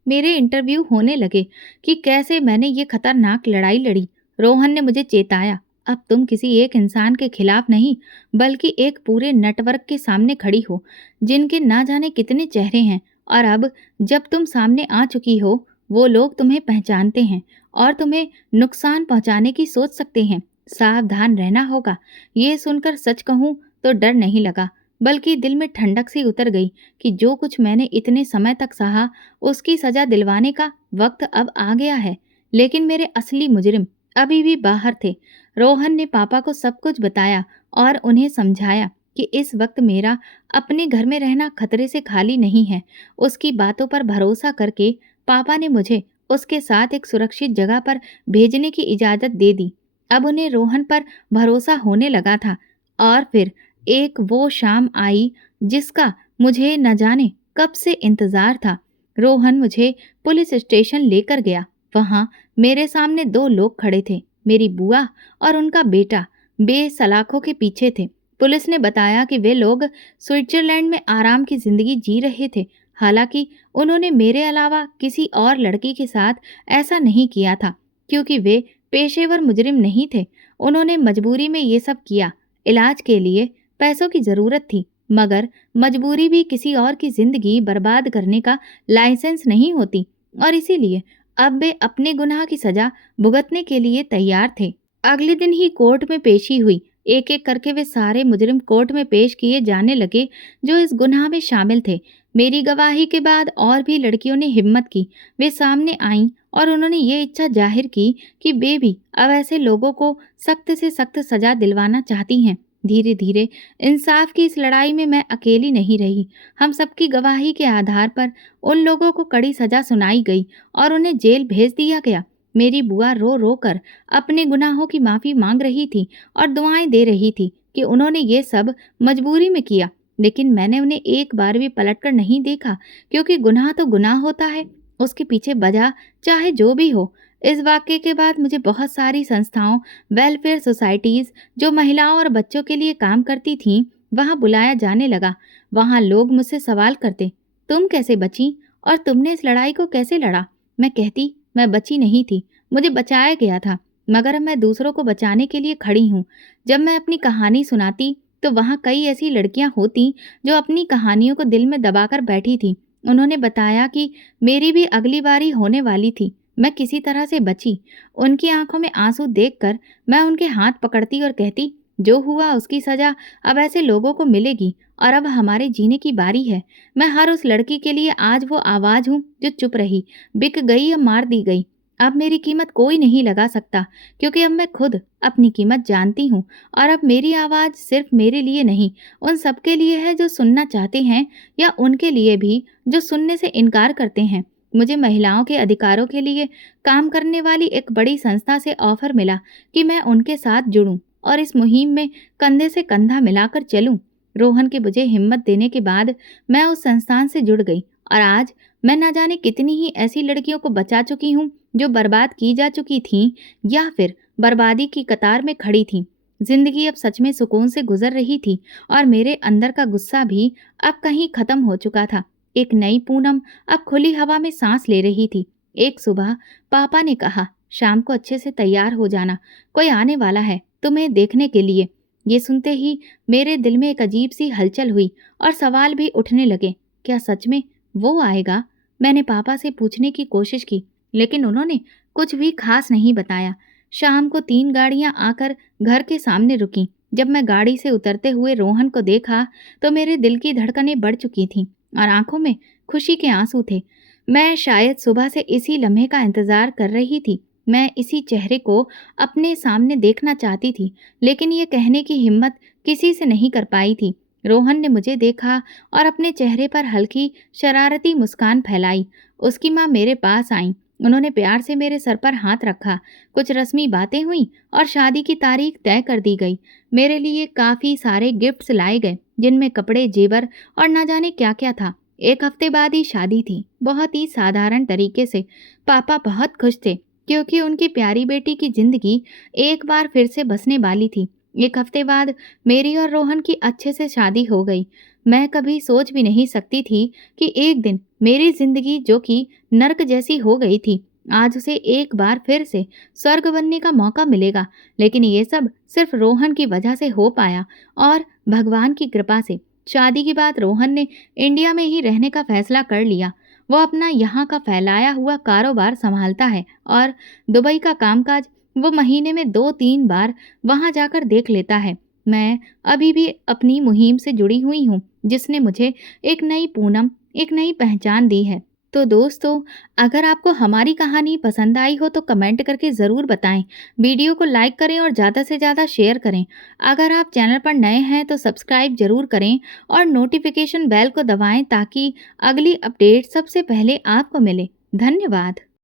मेरे इंटरव्यू होने लगे कि कैसे मैंने ये खतरनाक लड़ाई लड़ी। रोहन ने मुझे चेताया, "अब तुम किसी एक इंसान के खिलाफ नहीं, बल्कि एक पूरे नेटवर्क के सामने खड़ी हो, जिनके ना जाने कितने चेहरे हैं, और अब जब तुम सामने आ चुकी हो, वो लोग तुम्हें पहचानते हैं और तुम्हें नुकसान पहुंचाने की सोच सकते हैं। सावधान रहना होगा।" ये सुनकर सच कहूँ तो डर नहीं लगा, बल्कि दिल में ठंडक सी उतर गई कि जो कुछ मैंने इतने समय तक सहा, उसकी सजा दिलवाने का वक्त अब आ गया है। लेकिन मेरे असली मुजरिम अभी भी बाहर थे। रोहन ने पापा को सब कुछ बताया और उन्हें समझाया कि इस वक्त मेरा अपने घर में रहना खतरे से खाली नहीं है। उसकी बातों पर भरोसा करके पापा ने मुझे उसके साथ एक सुरक्षित जगह पर भेजने की इजाज़त दे दी। अब उन्हें रोहन पर भरोसा होने लगा था। और फिर एक वो शाम आई जिसका मुझे न जाने कब से इंतज़ार था। रोहन मुझे पुलिस स्टेशन लेकर गया। वहाँ मेरे सामने दो लोग खड़े थे, मेरी बुआ और उनका बेटा बेसलाखों के पीछे थे। पुलिस ने बताया कि वे लोग स्विट्जरलैंड में आराम की ज़िंदगी जी रहे थे। हालांकि उन्होंने मेरे अलावा किसी और लड़की के साथ ऐसा नहीं किया था, क्योंकि वे पेशेवर मुजरिम नहीं थे। उन्होंने मजबूरी में ये सब किया। इलाज के लिए पैसों की ज़रूरत थी, मगर मजबूरी भी किसी और की ज़िंदगी बर्बाद करने का लाइसेंस नहीं होती, और इसीलिए अब वे अपने गुनाह की सज़ा भुगतने के लिए तैयार थे। अगले दिन ही कोर्ट में पेशी हुई। एक-एक करके वे सारे मुजरिम कोर्ट में पेश किए जाने लगे जो इस गुनाह में शामिल थे। मेरी गवाही के बाद और भी लड़कियों ने हिम्मत की। वे सामने आईं और उन्होंने ये इच्छा जाहिर की कि वे भी अब ऐसे लोगों को सख्त से सख्त सज़ा दिलवाना चाहती हैं। धीरे धीरे इंसाफ की इस लड़ाई में मैं अकेली नहीं रही। हम सबकी गवाही के आधार पर उन लोगों को कड़ी सज़ा सुनाई गई और उन्हें जेल भेज दिया गया। मेरी बुआ रो रो कर अपने गुनाहों की माफ़ी मांग रही थी और दुआएं दे रही थी कि उन्होंने ये सब मजबूरी में किया। लेकिन मैंने उन्हें एक बार भी पलटकर नहीं देखा, क्योंकि गुनाह तो गुनाह होता है, उसके पीछे वजह चाहे जो भी हो। इस वाक़ये के बाद मुझे बहुत सारी संस्थाओं, वेलफेयर सोसाइटीज़ जो महिलाओं और बच्चों के लिए काम करती थीं, वहाँ बुलाया जाने लगा। वहाँ लोग मुझसे सवाल करते, "तुम कैसे बची और तुमने इस लड़ाई को कैसे लड़ा?" मैं कहती, "मैं बची नहीं थी, मुझे बचाया गया था, मगर अब मैं दूसरों को बचाने के लिए खड़ी हूँ।" जब मैं अपनी कहानी सुनाती, तो वहाँ कई ऐसी लड़कियाँ होतीं जो अपनी कहानियों को दिल में दबाकर बैठी थीं। उन्होंने बताया कि मेरी भी अगली बारी होने वाली थी, मैं किसी तरह से बची। उनकी आंखों में आंसू देखकर मैं उनके हाथ पकड़ती और कहती, "जो हुआ उसकी सज़ा अब ऐसे लोगों को मिलेगी और अब हमारे जीने की बारी है।" मैं हर उस लड़की के लिए आज वो आवाज़ हूँ जो चुप रही, बिक गई या मार दी गई। अब मेरी कीमत कोई नहीं लगा सकता, क्योंकि अब मैं खुद अपनी कीमत जानती हूँ। और अब मेरी आवाज़ सिर्फ मेरे लिए नहीं, उन सबके लिए है जो सुनना चाहते हैं, या उनके लिए भी जो सुनने से इनकार करते हैं। मुझे महिलाओं के अधिकारों के लिए काम करने वाली एक बड़ी संस्था से ऑफर मिला कि मैं उनके साथ जुड़ूं और इस मुहिम में कंधे से कंधा मिलाकर चलूं। रोहन के मुझे हिम्मत देने के बाद मैं उस संस्थान से जुड़ गई, और आज मैं न जाने कितनी ही ऐसी लड़कियों को बचा चुकी हूँ जो बर्बाद की जा चुकी थीं, या फिर बर्बादी की कतार में खड़ी थीं। जिंदगी अब सच में सुकून से गुजर रही थी, और मेरे अंदर का गुस्सा भी अब कहीं खत्म हो चुका था। एक नई पूनम अब खुली हवा में सांस ले रही थी। एक सुबह पापा ने कहा, शाम को अच्छे से तैयार हो जाना, कोई आने वाला है तुम्हें देखने के लिए। ये सुनते ही मेरे दिल में एक अजीब सी हलचल हुई और सवाल भी उठने लगे। क्या सच में वो आएगा? मैंने पापा से पूछने की कोशिश की, लेकिन उन्होंने कुछ भी खास नहीं बताया। शाम को 3 गाड़ियां आकर घर के सामने रुकीं। जब मैं गाड़ी से उतरते हुए रोहन को देखा, तो मेरे दिल की धड़कनें बढ़ चुकी थीं और आंखों में खुशी के आंसू थे। मैं शायद सुबह से इसी लम्हे का इंतजार कर रही थी। मैं इसी चेहरे को अपने सामने देखना चाहती थी, लेकिन ये कहने की हिम्मत किसी से नहीं कर पाई थी। रोहन ने मुझे देखा और अपने चेहरे पर हल्की शरारती मुस्कान फैलाई। उसकी माँ मेरे पास आई। उन्होंने प्यार से मेरे सर पर हाथ रखा। कुछ रस्मी बातें हुई और शादी की तारीख तय कर दी गई। मेरे लिए काफ़ी सारे गिफ्ट्स लाए गए, जिनमें कपड़े, जेवर और न जाने क्या क्या था। 1 हफ्ते बाद ही शादी थी, बहुत ही साधारण तरीके से। पापा बहुत खुश थे, क्योंकि उनकी प्यारी बेटी की जिंदगी एक बार फिर से बसने वाली थी। 1 हफ्ते बाद मेरी और रोहन की अच्छे से शादी हो गई। मैं कभी सोच भी नहीं सकती थी कि एक दिन मेरी जिंदगी, जो कि नर्क जैसी हो गई थी, आज उसे एक बार फिर से स्वर्ग बनने का मौका मिलेगा। लेकिन ये सब सिर्फ रोहन की वजह से हो पाया, और भगवान की कृपा से। शादी के बाद रोहन ने इंडिया में ही रहने का फैसला कर लिया। वो अपना यहाँ का फैलाया हुआ कारोबार संभालता है, और दुबई का कामकाज वो महीने में 2-3 बार वहाँ जाकर देख लेता है। मैं अभी भी अपनी मुहिम से जुड़ी हुई हूँ, जिसने मुझे एक नई पूनम, एक नई पहचान दी है। तो दोस्तों, अगर आपको हमारी कहानी पसंद आई हो तो कमेंट करके ज़रूर बताएं। वीडियो को लाइक करें और ज़्यादा से ज़्यादा शेयर करें। अगर आप चैनल पर नए हैं तो सब्सक्राइब ज़रूर करें और नोटिफिकेशन बेल को दबाएं, ताकि अगली अपडेट सबसे पहले आपको मिले। धन्यवाद।